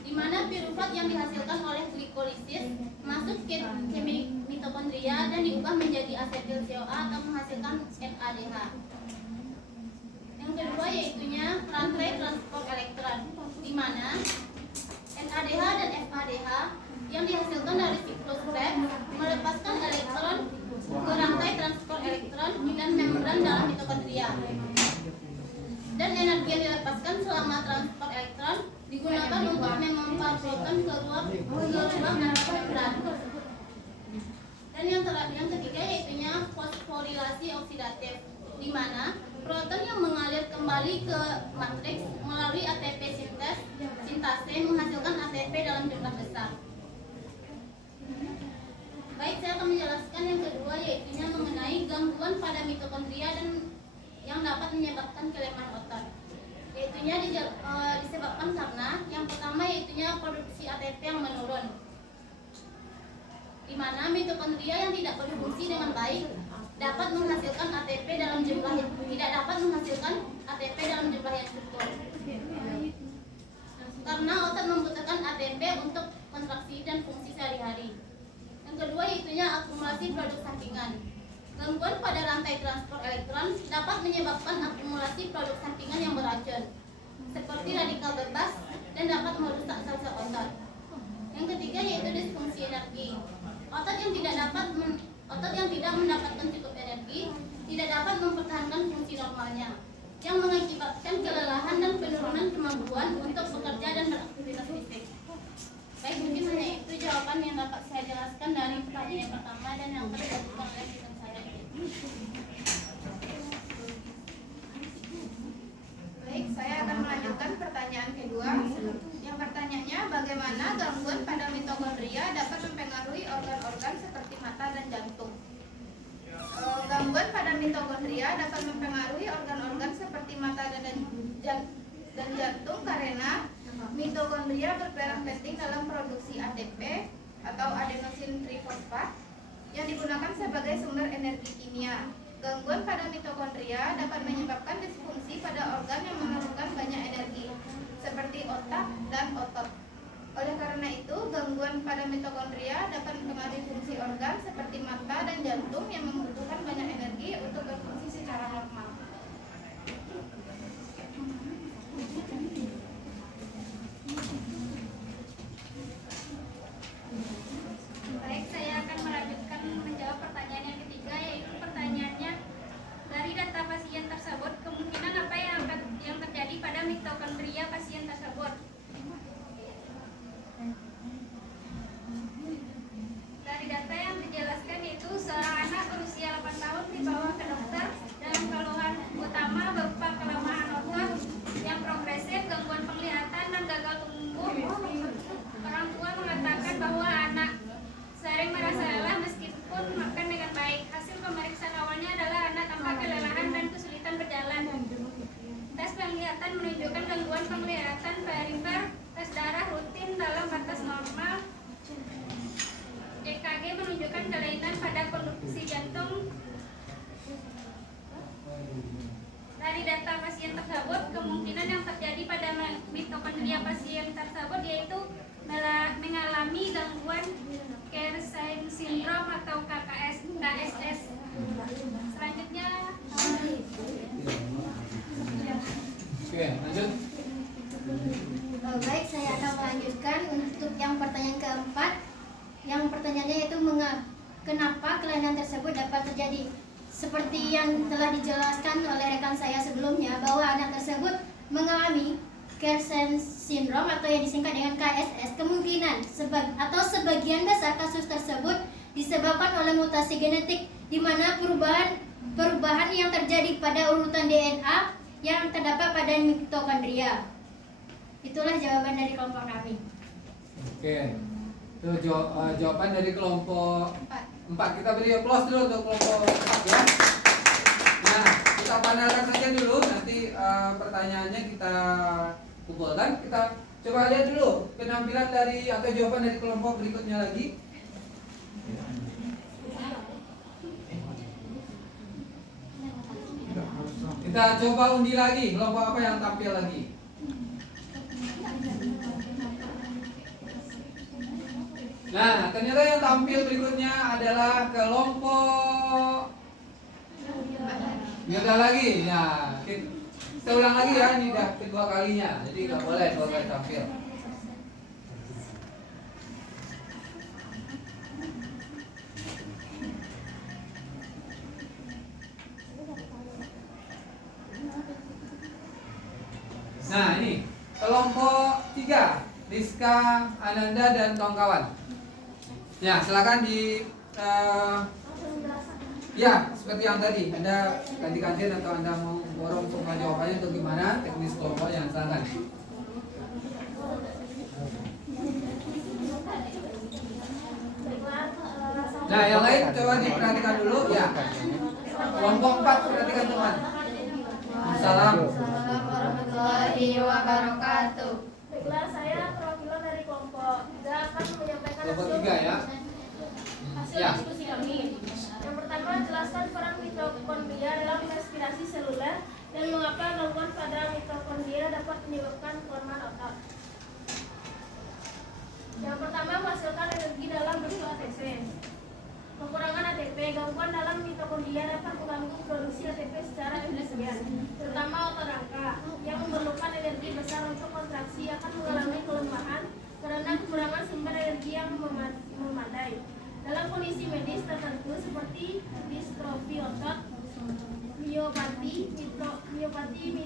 di mana pirufat yang dihasilkan oleh glikolisis masuk ke mitokondria dan diubah menjadi asetil CoA atau menghasilkan NADH. Yang kedua yaitunya rantai transport elektron, di mana NADH dan FADH yang dihasilkan dari siklus Krebs melepaskan elektron ke rantai transport elektron dan membran dalam mitokondria. Dan energi yang dilepaskan selama transport elektron digunakan untuk memompa proton ke ruang membran. Dan yang ketiga yaitunya fosforilasi oksidatif, di mana proton yang mengalir kembali ke matriks melalui ATP sintase menghasilkan ATP dalam jumlah besar. Baik, saya akan menjelaskan yang kedua yaitunya mengenai gangguan pada mitokondria dan yang dapat menyebabkan kelemahan otot. Yaitunya disebabkan karena yang pertama yaitunya produksi ATP yang menurun, di mana mitokondria yang tidak berfungsi dengan baik dapat menghasilkan ATP dalam jumlah yang tidak dapat menghasilkan ATP dalam jumlah yang cukup. Karena otot membutuhkan ATP untuk kontraksi dan fungsi sehari-hari. Yang kedua yaitunya akumulasi produk sampingan. Gangguan pada rantai transport elektron dapat menyebabkan akumulasi produk sampingan yang beracun, seperti radikal bebas, dan dapat merusak sel-sel otot. Yang ketiga yaitu disfungsi energi. Otot yang tidak mendapatkan cukup energi tidak dapat mempertahankan fungsi normalnya, yang mengakibatkan kelelahan dan penurunan kemampuan untuk bekerja dan beraktivitas fisik. Baik, mungkin hanya itu jawaban yang dapat saya jelaskan dari pertanyaan yang pertama dan yang kedua oleh rekan saya. Baik, saya akan melanjutkan pertanyaan kedua. Yang pertanyaannya, bagaimana gangguan pada mitokondria dapat mempengaruhi organ-organ seperti mata dan jantung? Gangguan pada mitokondria dapat mempengaruhi organ-organ seperti mata dan jantung karena mitokondria berperan penting dalam produksi ATP atau adenosin trifosfat yang digunakan sebagai sumber energi kimia. Gangguan pada mitokondria dapat menyebabkan disfungsi pada organ yang memerlukan banyak energi, seperti otak dan otot. Oleh karena itu, gangguan pada mitokondria dapat mempengaruhi fungsi organ seperti mata dan jantung yang membutuhkan banyak energi untuk berfungsi secara normal. Baik, saya akan melanjutkan menjawab pertanyaan yang ketiga, yaitu pertanyaannya dari data pasien tersebut kemungkinan apa yang terjadi pada mitokondria pasien tersebut. Dari data yang dijelaskan yaitu seorang anak berusia 8 tahun dibawa ke dokter penglihatan menunjukkan gangguan penglihatan perifer, tes darah rutin dalam batas normal. EKG menunjukkan kelainan pada konduksi jantung. Dari data pasien tersebut, kemungkinan yang terjadi pada mitokondria pasien tersebut yaitu mengalami gangguan Kearns syndrome atau KSS. Selanjutnya, Oke, lanjut. Baik, saya akan melanjutkan untuk yang pertanyaan keempat. Yang pertanyaannya yaitu kenapa kelainan tersebut dapat terjadi? Seperti yang telah dijelaskan oleh rekan saya sebelumnya, bahwa anak tersebut mengalami Kearns syndrome atau yang disingkat dengan KSS. Kemungkinan atau sebagian besar kasus tersebut disebabkan oleh mutasi genetik, di mana perubahan yang terjadi pada urutan DNA yang terdapat pada mitokondria. Itulah jawaban dari kelompok kami. Oke. Itu jawaban dari kelompok 4. Kita beri applause dulu untuk kelompok 4 ya. Nah, kita panelkan saja dulu, nanti pertanyaannya kita kumpulkan. Kita coba lihat dulu penampilan dari atau jawaban dari kelompok berikutnya lagi. Kita coba undi lagi, kelompok apa yang tampil lagi? Nah, ternyata yang tampil berikutnya adalah kelompok Biota lagi. Nah, kita ulang lagi ya, ini udah kedua kalinya, jadi nggak boleh dua kali tampil. Nah, ini kelompok 3, Rizka, Ananda, dan kawan-kawan. Ya, silakan di ya, seperti yang tadi, Anda ganti-gantian atau Anda mau borong untuk jawabannya untuk gimana teknis kelompoknya, silakan. Nah, yang lain coba diperhatikan dulu ya. Kelompok 4 perhatikan teman. Salam. Assalamualaikum warahmatullahi wabarakatuh. baiklah, saya perwakilan dari kelompok 3 akan menyampaikan Kelompok hasil 3 ya. Ya. diskusi kami. Yang pertama, jelaskan peran mitokondria dalam respirasi seluler dan mengapa gangguan pada mitokondria dapat menyebabkan kelemahan otot. Yang pertama, menghasilkan energi dalam bentuk ATP. Kekurangan ATP, gangguan dalam mitokondria dapat mengganggu produksi ATP secara efisien, terutama otot rangka yang memerlukan energi besar untuk kontraksi akan mengalami kelemahan karena kekurangan sumber energi yang memadai. Dalam kondisi medis tertentu seperti distrofi otot, miopati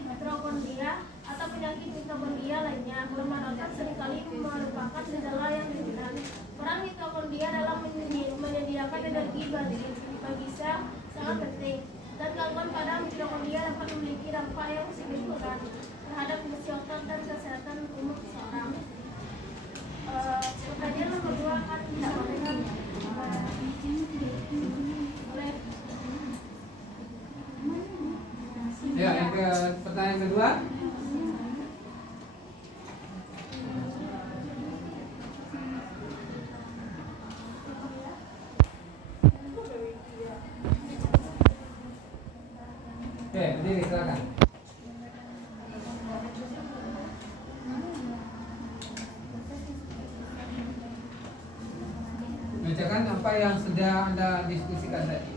mitokondria atau penyakit mitokondria lainnya, kelemahan otot seringkali merupakan gejala yang dominan. Peran mitokondria dalam menyediakan energi bagi sel sangat penting, dan gangguan pada mitokondria dapat memiliki dampak yang signifikan terhadap fungsi otot dan kesehatan umum seseorang. Pertanyaan nomor 2 akan disampaikan oleh Ya, yang ke pertanyaan kedua. Oke, berdiri silakan. Bacakan apa yang sudah Anda diskusikan tadi.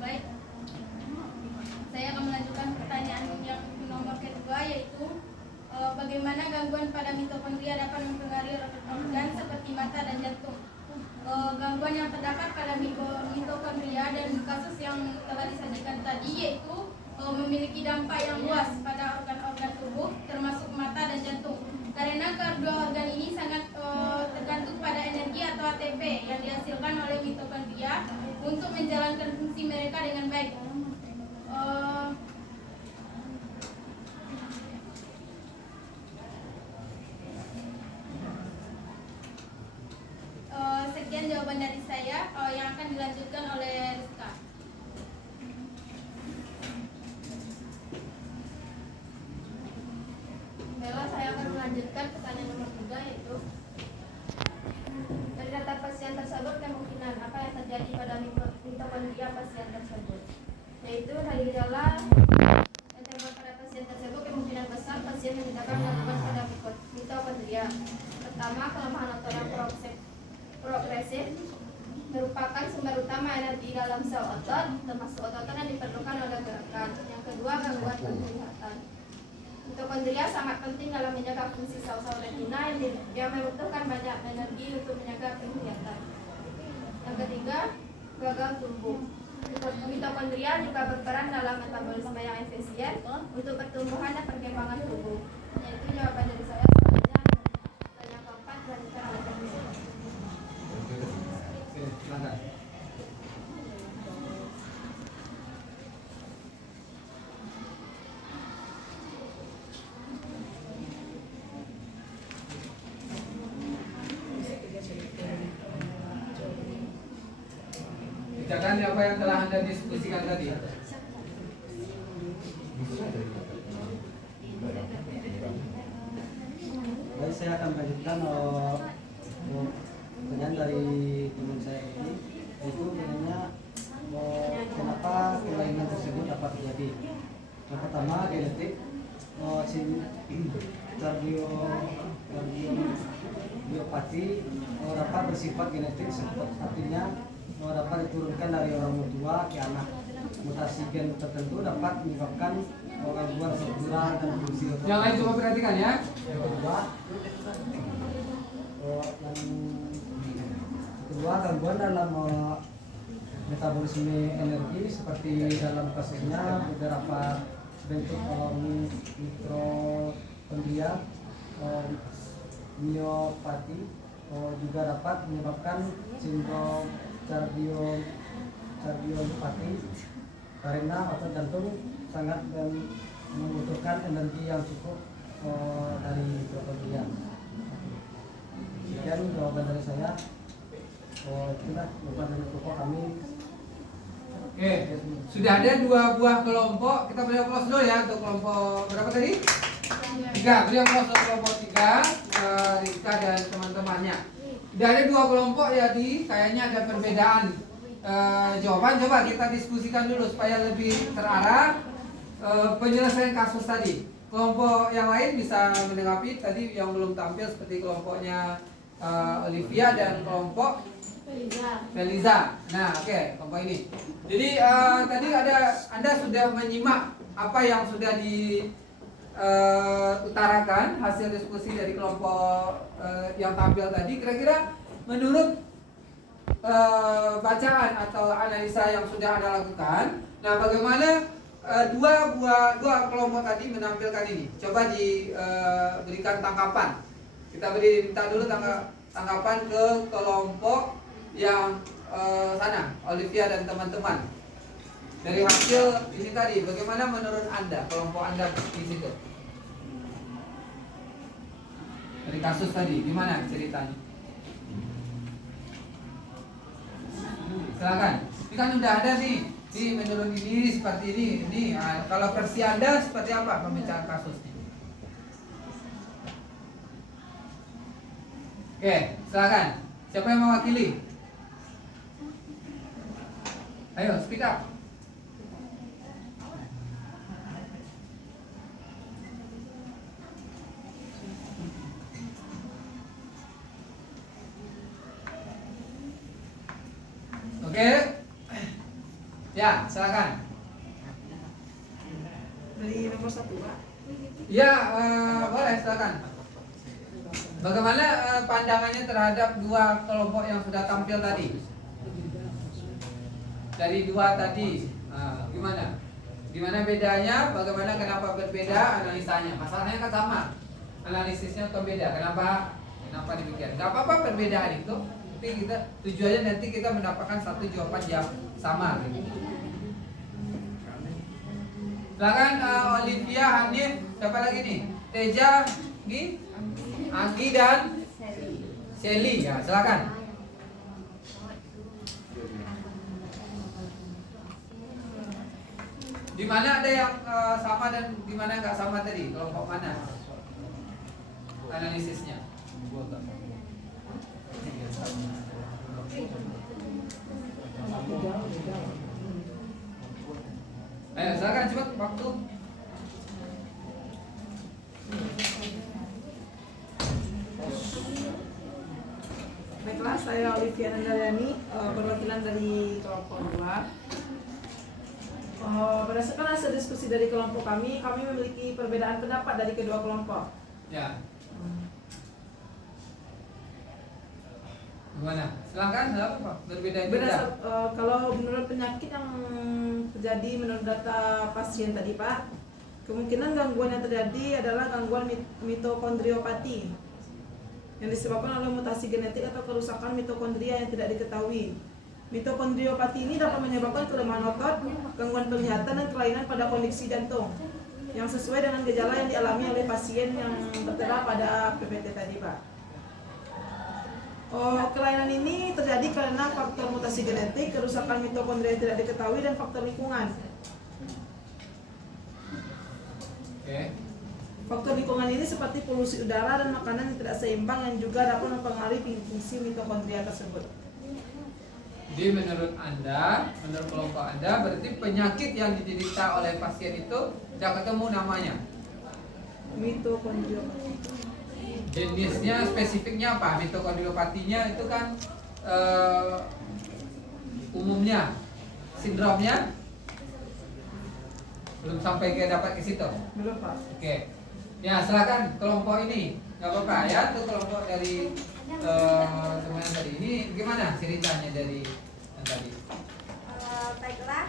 Baik, saya akan melanjutkan pertanyaan yang nomor kedua, yaitu bagaimana gangguan pada mitokondria dapat mempengaruhi organ seperti mata dan jantung. Gangguan yang terdapat pada mitokondria dan kasus yang telah disajikan tadi yaitu memiliki dampak yang luas pada organ-organ tubuh termasuk mata dan jantung, karena kedua organ ini sangat tergantung pada energi atau ATP yang dihasilkan oleh mitokondria untuk menjalankan fungsi mereka dengan baik. melanjutkan pertanyaan nomor 3, yaitu dari data pasien tersebut kemungkinan apa yang terjadi pada mitokondria pasien tersebut, yaitu dari gejala yang terdapat pada pasien tersebut kemungkinan besar pasien mengidapkan gangguan pada mitokondria. Pertama, kelemahan otot progresif merupakan sumber utama energi dalam sel otot, termasuk otot yang diperlukan oleh gerakan. Yang kedua, gangguan penglihatan. Mitokondria sangat penting dalam menjaga fungsi sel-sel retina yang membutuhkan banyak energi untuk menjaga penglihatan. Yang ketiga, gagal tumbuh. Mitokondria juga berperan dalam metabolisme yang efisien untuk pertumbuhan dan perkembangan tubuh. Yaitu jawaban dari saya. Selanjutnya, pertanyaan keempat dilanjutkan oleh teknisi. Silakan. Bicarakan apa yang telah Anda diskusikan tadi. Baik, saya akan lanjutkan pertanyaan dari teman saya ini, yaitu pertanyaannya kenapa kelainan tersebut dapat terjadi. Yang pertama, genetik, kardiopati dapat bersifat genetik, artinya dapat diturunkan dari orang tua ke anak. Mutasi gen tertentu dapat menyebabkan gangguan struktural dan fungsi otot. Yang lain coba perhatikan ya. Yang kedua, gangguan dalam metabolisme energi seperti dalam kasusnya beberapa bentuk mitokondria, miopati juga dapat menyebabkan sindrom kardiopati karena otot jantung sangat membutuhkan energi yang cukup dari mitokondria. Sekian jawaban dari saya. Itulah jawaban dari pokok kami. Oke, sudah ada 2 buah kelompok. Kita beri aplaus dulu ya untuk kelompok berapa tadi? 3. Beri aplaus untuk kelompok 3, Rika dan teman-temannya. Sudah ada 2 kelompok ya, kayaknya ada perbedaan jawaban. Coba kita diskusikan dulu supaya lebih terarah penyelesaian kasus tadi. Kelompok yang lain bisa menanggapi tadi yang belum tampil, seperti kelompoknya Olivia dan kelompok Feliza. Nah, oke, kelompok ini. Jadi tadi Anda sudah menyimak apa yang sudah diutarakan hasil diskusi dari kelompok yang tampil tadi. Kira-kira menurut bacaan atau analisa yang sudah Anda lakukan, nah bagaimana dua kelompok tadi menampilkan ini? Coba diberikan tanggapan. Kita minta dulu tanggapan ke kelompok yang sana, Olivia dan teman-teman. Dari hasil ini tadi, bagaimana menurut Anda, kelompok Anda di situ? Dari kasus tadi, gimana ceritanya? Silakan. Ini kan udah ada nih, menurut ini seperti ini. Kalau versi Anda seperti apa pembicaraan kasusnya? Oke, silakan. Siapa yang mewakili? Ayo, speak up. Oke. Ya, silakan. Dari nomor 1, Pak. Ya, boleh, silakan. Bagaimana pandangannya terhadap 2 kelompok yang sudah tampil tadi? Dari 2 tadi, gimana? Gimana bedanya? Bagaimana, kenapa berbeda analisanya? Masalahnya kan sama, analisisnya kok beda. Kenapa demikian? Gak apa-apa perbedaan itu, tapi kita tujuannya nanti kita mendapatkan satu jawaban yang sama. Silakan Olivia, Hanif, siapa lagi nih? Teja, Anggi dan Shelly. Ya, silakan. Di mana ada yang sama dan di mana nggak sama tadi? Kelompok mana? analisisnya. Ayo silakan cepat waktu. Baiklah, saya Olivia Nandariani, perwakilan dari kelompok 2. Berdasarkan hasil diskusi dari kelompok kami memiliki perbedaan pendapat dari kedua kelompok. Ya. Gimana? Silakan, apa? Berbeda. Kalau menurut penyakit yang terjadi menurut data pasien tadi Pak, kemungkinan gangguan yang terjadi adalah gangguan mitokondriopati yang disebabkan oleh mutasi genetik atau kerusakan mitokondria yang tidak diketahui. Mitokondriopati ini dapat menyebabkan kelemahan otot, gangguan penglihatan dan kelainan pada kondisi jantung yang sesuai dengan gejala yang dialami oleh pasien yang tertera pada PPT tadi Pak. Kelainan ini terjadi karena faktor mutasi genetik, kerusakan mitokondria yang tidak diketahui, dan faktor lingkungan. Oke. Faktor lingkungan ini seperti polusi udara dan makanan yang tidak seimbang yang juga dapat mempengaruhi fungsi mitokondria tersebut. Jadi menurut Anda, menurut kelompok Anda, berarti penyakit yang diderita oleh pasien itu tidak ketemu namanya. Mitokondriopati. Jenisnya, spesifiknya apa? Mitokondriopatinya itu kan umumnya, sindromnya belum sampai dapat ke situ. Belum Pak. Oke. Ya silakan kelompok ini, nggak apa-apa ya. Itu kelompok dari teman yang tadi. Ini gimana ceritanya dari yang tadi? Baiklah,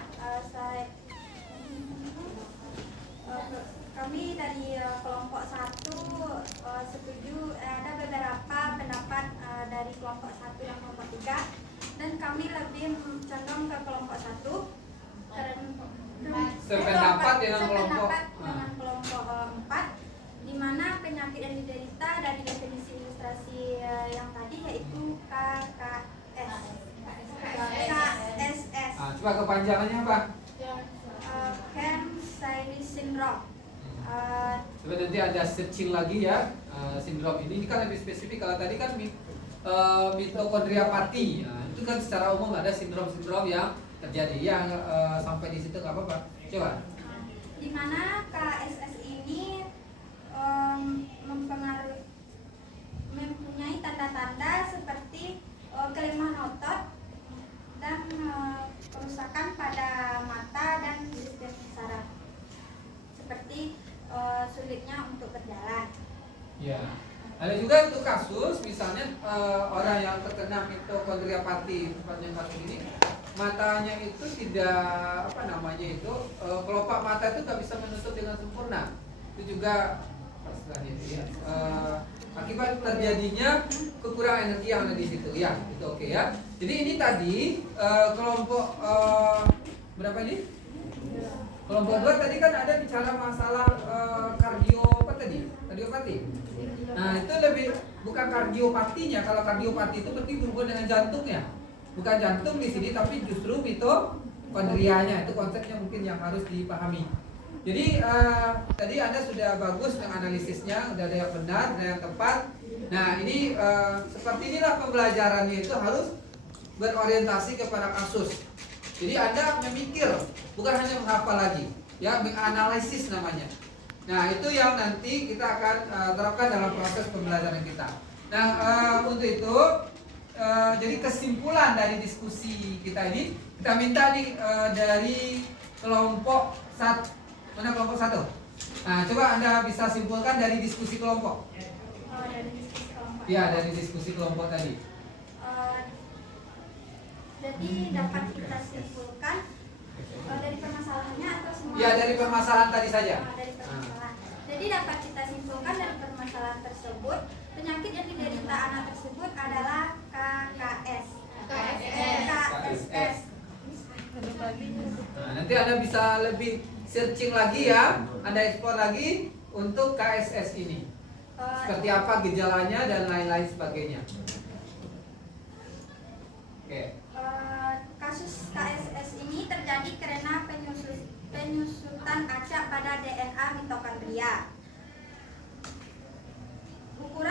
kami dari kelompok 1 setuju ada beberapa pendapat dari kelompok 1 dan kelompok 3, dan kami lebih condong ke kelompok 1 sependapat dengan kelompok 4, di mana penyakit yang diderita dari definisi ilustrasi yang tadi yaitu KSS. Coba kepanjangannya apa? Kearns-Sayre syndrome. Coba nanti ada searching lagi ya, sindrom ini kan lebih spesifik. Kalau tadi kan mitokondriopati, itu kan secara umum ada sindrom-sindrom yang terjadi. Yang sampai di situ nggak apa-apa. Coba. Di mana KSS ini mempunyai tanda-tanda seperti kelemahan otot dan kerusakan pada mata dan sistem saraf, seperti sulitnya untuk berjalan. Ya. Ada juga untuk kasus misalnya orang yang terkena mitokondriopati, tepatnya kasus ini, matanya itu tidak kelopak mata itu nggak bisa menutup dengan sempurna. Itu juga akibat terjadinya kekurangan energi yang ada di situ. Ya, itu oke ya. Jadi ini tadi kelompok berapa ini? Kelompok 2 tadi kan ada bicara masalah kardiopati. Nah itu lebih bukan kardiopatinya. Kalau kardiopati itu berarti berhubungan dengan jantungnya, bukan jantung di sini, tapi justru mitokondrianya. Itu konsepnya mungkin yang harus dipahami. Jadi tadi Anda sudah bagus menganalisisnya, sudah ada yang benar, ada yang tepat. Nah ini seperti inilah pembelajarannya, itu harus berorientasi kepada kasus. Jadi Anda memikir, bukan hanya menghafal lagi, ya, menganalisis namanya. Nah itu yang nanti kita akan terapkan dalam proses pembelajaran kita. Nah untuk itu, jadi kesimpulan dari diskusi kita ini, kita minta nih dari kelompok 1. Mana kelompok 1? Nah coba Anda bisa simpulkan dari diskusi kelompok. Dari diskusi kelompok. Ya, dari diskusi kelompok tadi. Jadi dapat kita simpulkan dari permasalahannya atau semua? Ya, dari permasalahan tadi saja. Dari permasalahan. Jadi dapat kita simpulkan dari permasalahan tersebut, penyakit yang diderita anak tersebut adalah KKS. KSS. Nah, nanti Anda bisa lebih searching lagi ya, Anda explore lagi untuk KSS ini. Seperti apa gejalanya dan lain-lain sebagainya. Oke. Kasus KSS ini terjadi karena penyusutan acak pada DNA mitokondria. Ukuran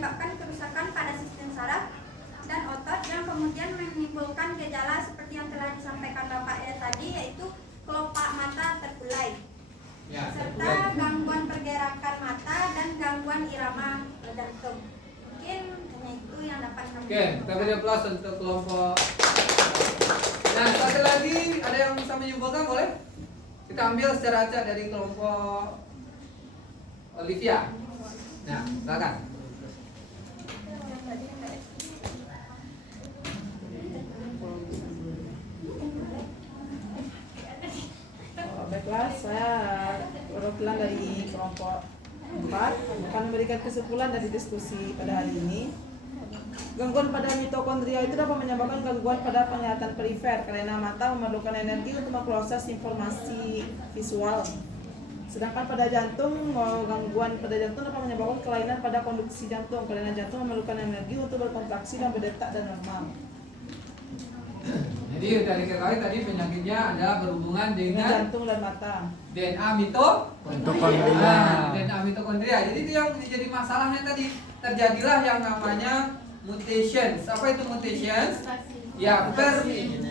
menyebabkan kerusakan pada sistem saraf dan otot yang kemudian menimbulkan gejala seperti yang telah disampaikan Bapak tadi, yaitu kelopak mata terkulai, Ya, serta gangguan pergerakan mata dan gangguan irama jantung. Mungkin hanya itu yang dapat kami. Oke, kita beri aplaus untuk kelompok. Nah, satu lagi ada yang bisa menyimpulkan, boleh? Kita ambil secara acak dari kelompok Olivia. Nah, silakan. Baiklah, saya perwakilan dari kelompok 4 akan memberikan kesimpulan dari diskusi pada hari ini. Gangguan pada mitokondria itu dapat menyebabkan gangguan pada penglihatan perifer karena mata memerlukan energi untuk memproses informasi visual. Sedangkan pada jantung, gangguan pada jantung dapat menyebabkan kelainan pada konduksi jantung karena jantung memerlukan energi untuk berkontraksi dan berdetak dan normal. Jadi dari ketahui tadi penyakitnya adalah berhubungan dengan jantung dan mata. DNA mitokondria. DNA mitokondria. Jadi itu yang menjadi masalahnya tadi. Terjadilah yang namanya mutations. Apa itu mutations? Ya,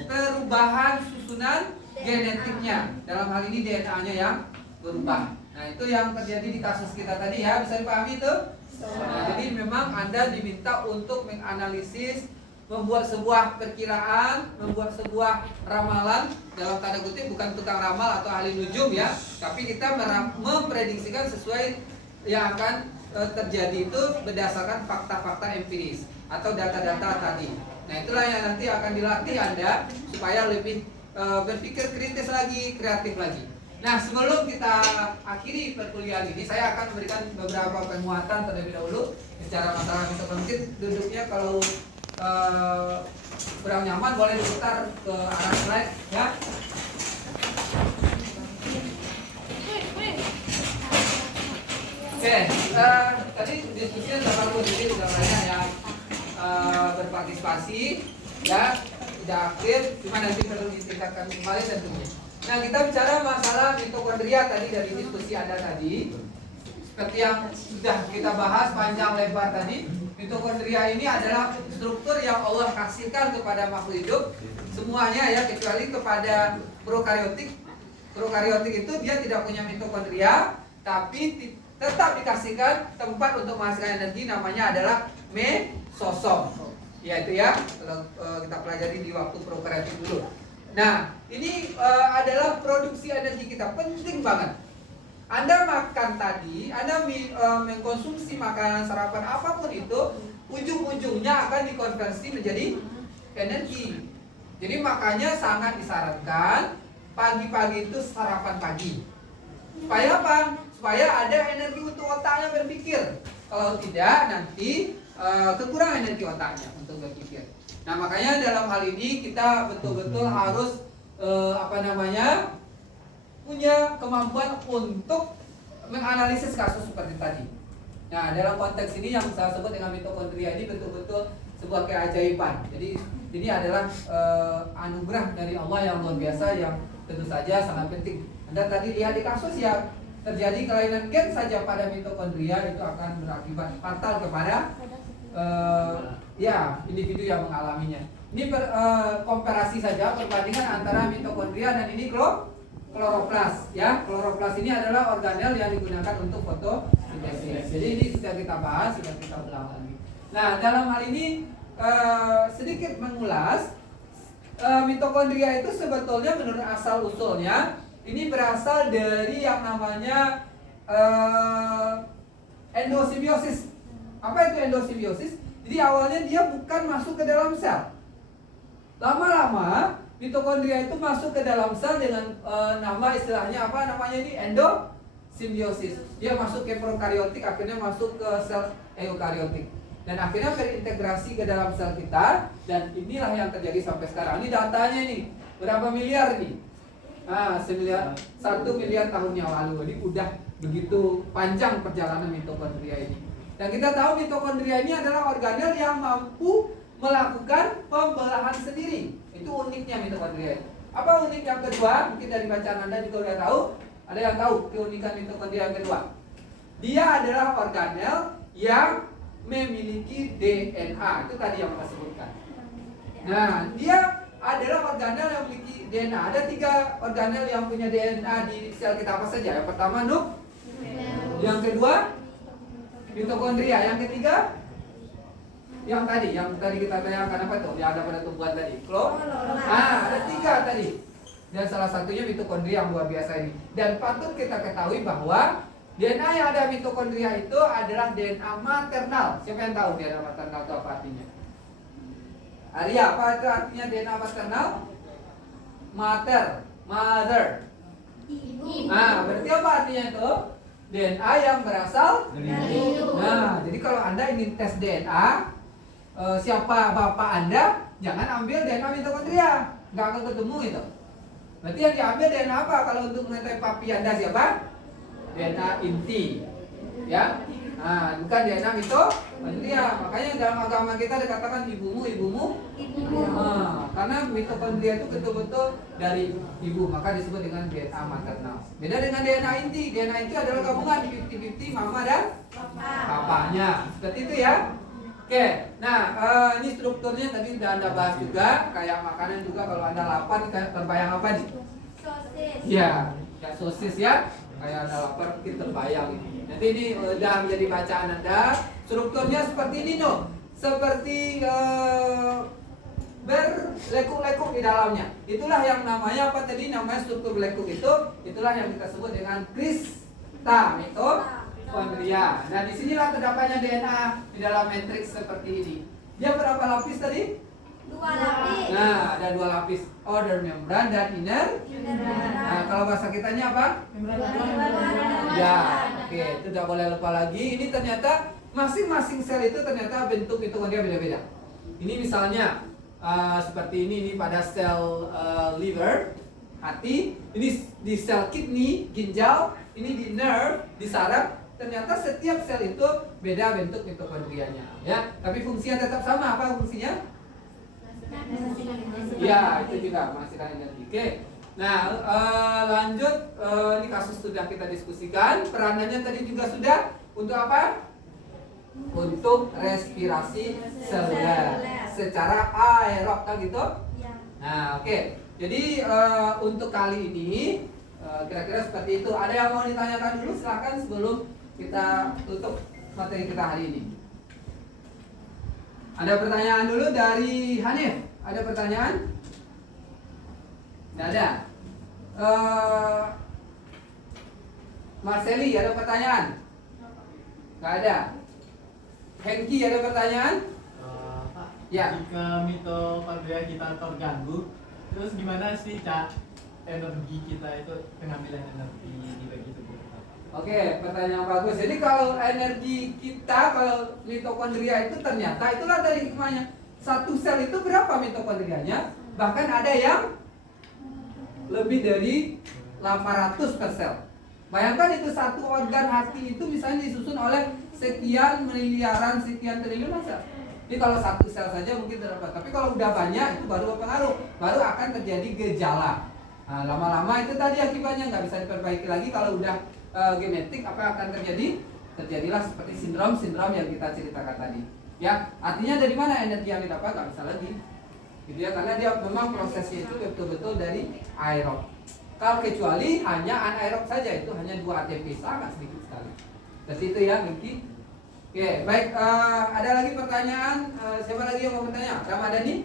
perubahan susunan genetiknya. Dalam hal ini DNA-nya yang berubah. Nah, itu yang terjadi di kasus kita tadi ya. Bisa dipahami itu? Nah, jadi memang Anda diminta untuk menganalisis, membuat sebuah perkiraan, membuat sebuah ramalan, dalam tanda kutip bukan tukang ramal atau ahli nujum ya, tapi kita memprediksikan sesuai yang akan terjadi itu berdasarkan fakta-fakta empiris atau data-data tadi. Nah, itulah yang nanti akan dilatih Anda supaya lebih berpikir kritis lagi, kreatif lagi. Nah, sebelum kita akhiri perkuliahan ini, saya akan memberikan beberapa penguatan terlebih dahulu secara masalah mungkin duduknya kalau kurang nyaman boleh diputar ke arah slide ya. Oke, tadi diskusinya sudah bagus, jadi sudah banyak yang berpartisipasi ya, sudah aktif, cuma nanti perlu ditingkatkan kembali tentunya. Nah, kita bicara masalah mitokondria tadi dari diskusi Anda tadi, seperti yang sudah kita bahas panjang lebar tadi. Mitokondria ini adalah struktur yang Allah kasihkan kepada makhluk hidup semuanya ya, kecuali kepada prokariotik. Prokariotik itu dia tidak punya mitokondria, tapi tetap dikasihkan tempat untuk menghasilkan energi, namanya adalah mesosom. Ya itu ya, kalau kita pelajari di waktu prokariotik dulu. Nah, ini adalah produksi energi kita, penting banget. Anda makan tadi, Anda mengkonsumsi makanan sarapan apapun itu, ujung-ujungnya akan dikonversi menjadi energi. Jadi makanya sangat disarankan pagi-pagi itu sarapan pagi. Supaya apa? Supaya ada energi untuk otaknya berpikir. Kalau tidak, nanti kekurangan energi otaknya untuk berpikir. Nah, makanya dalam hal ini kita betul-betul harus punya kemampuan untuk menganalisis kasus seperti tadi. Nah, dalam konteks ini yang saya sebut dengan mitokondria ini betul-betul sebuah keajaiban. Jadi ini adalah anugerah dari Allah yang luar biasa, yang tentu saja sangat penting. Anda tadi lihat di kasus ya, terjadi kelainan gen saja pada mitokondria, itu akan berakibat fatal kepada individu yang mengalaminya. Ini komparasi saja, perbandingan antara mitokondria dan ini kloroplas ya. Kloroplas ini adalah organel yang digunakan untuk fotosintesis. Jadi ini sudah kita bahas, sudah kita ulang lagi. Nah, dalam hal ini sedikit mengulas, mitokondria itu sebetulnya menurut asal usulnya ini berasal dari yang namanya endosimbiosis. Apa itu endosimbiosis? Jadi awalnya dia bukan masuk ke dalam sel. Lama-lama mitokondria itu masuk ke dalam sel dengan nama istilahnya apa namanya ini, endosimbiosis. Dia masuk ke prokariotik, akhirnya masuk ke sel eukariotik, dan akhirnya berintegrasi ke dalam sel kita. Dan inilah yang terjadi sampai sekarang. Ini datanya nih, berapa miliar nih? 1 miliar tahun yang lalu. Ini udah begitu panjang perjalanan mitokondria ini. Dan kita tahu mitokondria ini adalah organel yang mampu melakukan pembelahan sendiri. Itu uniknya mitokondria. Apa unik yang kedua? Mungkin dari bacaan Anda juga udah tahu. Ada yang tahu keunikan mitokondria yang kedua? Dia adalah organel yang memiliki DNA. Itu tadi yang kita sebutkan. Nah, dia adalah organel yang memiliki DNA. Ada 3 organel yang punya DNA di sel kita, apa saja? Yang pertama yang kedua mitokondria, yang ketiga yang tadi kita bayangkan apa tuh? Yang ada pada tumbuhan tadi, ada 3 tadi. Dan salah satunya mitokondria yang luar biasa ini. Dan patut kita ketahui bahwa DNA yang ada mitokondria itu adalah DNA maternal. Siapa yang tahu DNA maternal itu apa artinya? Arya, apa itu artinya DNA maternal? Mother. Nah, berarti apa artinya itu? DNA yang berasal dari ibu. Nah, jadi kalau Anda ingin tes DNA, siapa bapak Anda, jangan ambil DNA mitokondria. Nggak akan ketemu itu. Berarti yang diambil DNA apa? Kalau untuk mengetahui papi Anda siapa? DNA inti. Ya. Nah, bukan DNA mitokondria. Makanya dalam agama kita dikatakan ibumu. Karena mitokondria itu betul-betul dari ibu, maka disebut dengan DNA maternal. Beda dengan DNA inti. DNA inti adalah gabungan 50-50 mama dan papanya. Seperti itu ya. Oke, nah ini strukturnya tadi sudah Anda bahas juga. Kayak makanan juga kalau Anda lapar terbayang apa nih? Sosis. Iya, ya sosis ya. Kayak Anda lapar mungkin terbayang ini. Nanti ini udah menjadi bacaan Anda. Strukturnya seperti ini no. Seperti berlekuk-lekuk di dalamnya. Itulah yang namanya apa tadi? Namanya struktur lekuk itu. Itulah yang kita sebut dengan krista mitokondria. Nah, disinilah terdapatnya DNA di dalam matriks seperti ini. Dia berapa lapis tadi? 2 lapis. Nah, ada 2 lapis, outer membran dan inner. Nah, kalau bahasa kitanya apa? Ya, oke, itu tidak boleh lupa lagi. Ini ternyata masing-masing sel itu ternyata bentuk mitokondria beda-beda. Ini misalnya seperti ini pada sel liver, hati. Ini di sel kidney, ginjal. Ini di nerve, di saraf. Ternyata setiap sel itu beda bentuk mitokondrianya. Ya, tapi fungsinya tetap sama. Apa fungsinya? Ya, itu juga menghasilkan energi. Oke. Nah, lanjut. Ini kasus sudah kita diskusikan. Peranannya tadi juga sudah. Untuk apa? Untuk respirasi seluler secara aerob, kan gitu? Nah, oke. Jadi untuk kali ini kira-kira seperti itu. Ada yang mau ditanyakan dulu? Silakan sebelum kita tutup materi kita hari ini. Ada pertanyaan dulu dari Hanif. Ada pertanyaan? Tidak ada. Marceli, ada pertanyaan? Tidak ada. Hengki, ada pertanyaan? Pak, ya. Jika mitokondria kita terganggu, terus gimana sih energi kita itu, pengambilan energi dibagi tubuh? Oke, pertanyaan bagus. Jadi kalau energi kita, kalau mitokondria itu ternyata itulah dari hikmahnya. Satu sel itu berapa mitokondrianya? Bahkan ada yang lebih dari 800 per sel. Bayangkan itu satu organ hati itu misalnya disusun oleh sekian miliaran, sekian triliun sel. Ini kalau satu sel saja mungkin terdapat. Tapi kalau udah banyak itu baru berpengaruh. Baru akan terjadi gejala. Nah, lama-lama itu tadi akibatnya nggak bisa diperbaiki lagi. Kalau udah genetik, apa akan terjadi? Terjadilah seperti sindrom yang kita ceritakan tadi. Ya, artinya dari mana energi yang didapat nggak bisa lagi. Gitu ya, karena dia memang prosesnya itu betul-betul dari aerob. Kalau kecuali hanya anaerob saja, itu hanya 2 ATP, sangat sedikit sekali. Seperti itu ya, Miki. Oke, baik. Ada lagi pertanyaan? Siapa lagi yang mau bertanya? Ramadhani?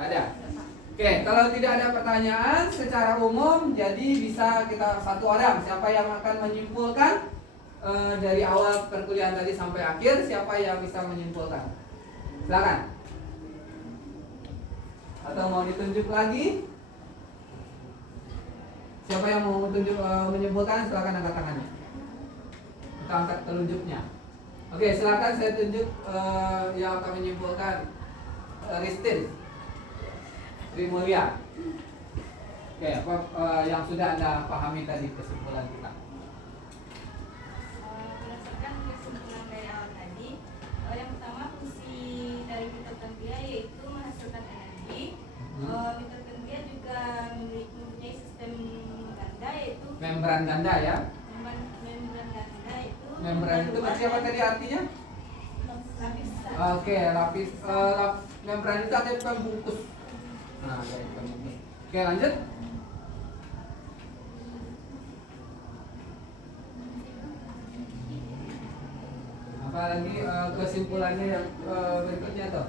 Ada. Oke, kalau tidak ada pertanyaan secara umum, jadi bisa kita satu orang. Siapa yang akan menyimpulkan dari awal perkuliahan tadi sampai akhir? Siapa yang bisa menyimpulkan? Silakan. Atau mau ditunjuk lagi? Siapa yang mau menyimpulkan? Silakan angkat tangannya. Kita angkat telunjuknya. Oke, silakan saya tunjuk yang akan menyimpulkan. Ristin Sri Mulia. Oke, apa yang sudah Anda pahami tadi kesimpulan kita? Berdasarkan kesimpulan dari awal tadi, yang pertama fungsi dari mitokondria yaitu menghasilkan energi. Mitokondria juga mempunyai sistem ganda yaitu membran ganda ya. membran ganda itu Membran itu berarti apa tadi artinya? Lapisan. Oke, membran itu artinya pembungkus. Nah, dari pembungkus. Oke, lanjut. Apa lagi kesimpulannya yang berikutnya tuh?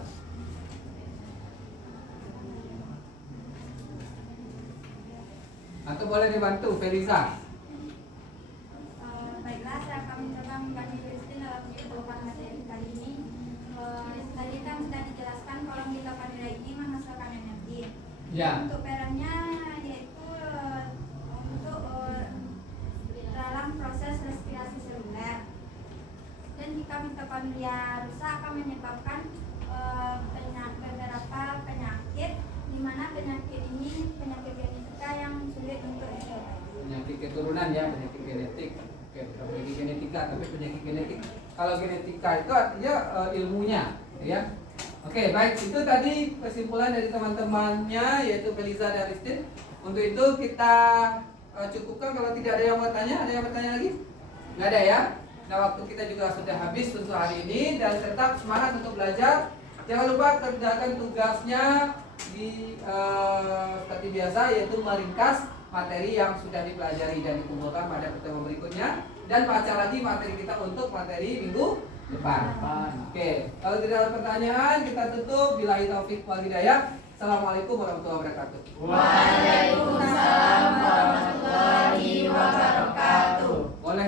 Atau boleh dibantu, Feliza? Baiklah, saya akan mencoba membagi Christine dalam kehidupan materi kali ini. Tadi kan sudah dijelaskan kalau mitokondria ini menghasilkan energi. Ya. Untuk perannya yaitu untuk dalam proses respirasi seluler. Dan jika mitokondria rusak akan menyebabkan beberapa penyakit, di mana penyakit ini penyakit genetika yang sulit untuk diobati. Penyakit keturunan ya, penyakit genetik. Oke, bukan penyakit genetika, tapi penyakit genetik. Kalau genetika itu artinya ilmunya, ya. Oke, baik. Itu tadi kesimpulan dari teman-temannya, yaitu Feliza dan Christine. Untuk itu kita cukupkan. Kalau tidak ada yang mau tanya, ada yang bertanya lagi? Nggak ada ya? Nah, waktu kita juga sudah habis untuk hari ini, dan tetap semangat untuk belajar. Jangan lupa kerjakan tugasnya di seperti biasa, yaitu meringkas materi yang sudah dipelajari dan dikumpulkan pada pertemuan berikutnya, dan baca lagi materi kita untuk materi minggu depan. Oke, kalau tidak ada pertanyaan kita tutup. Billahi taufik wal hidayah. Assalamualaikum warahmatullahi wabarakatuh. Waalaikumsalam warahmatullahi wabarakatuh. Boleh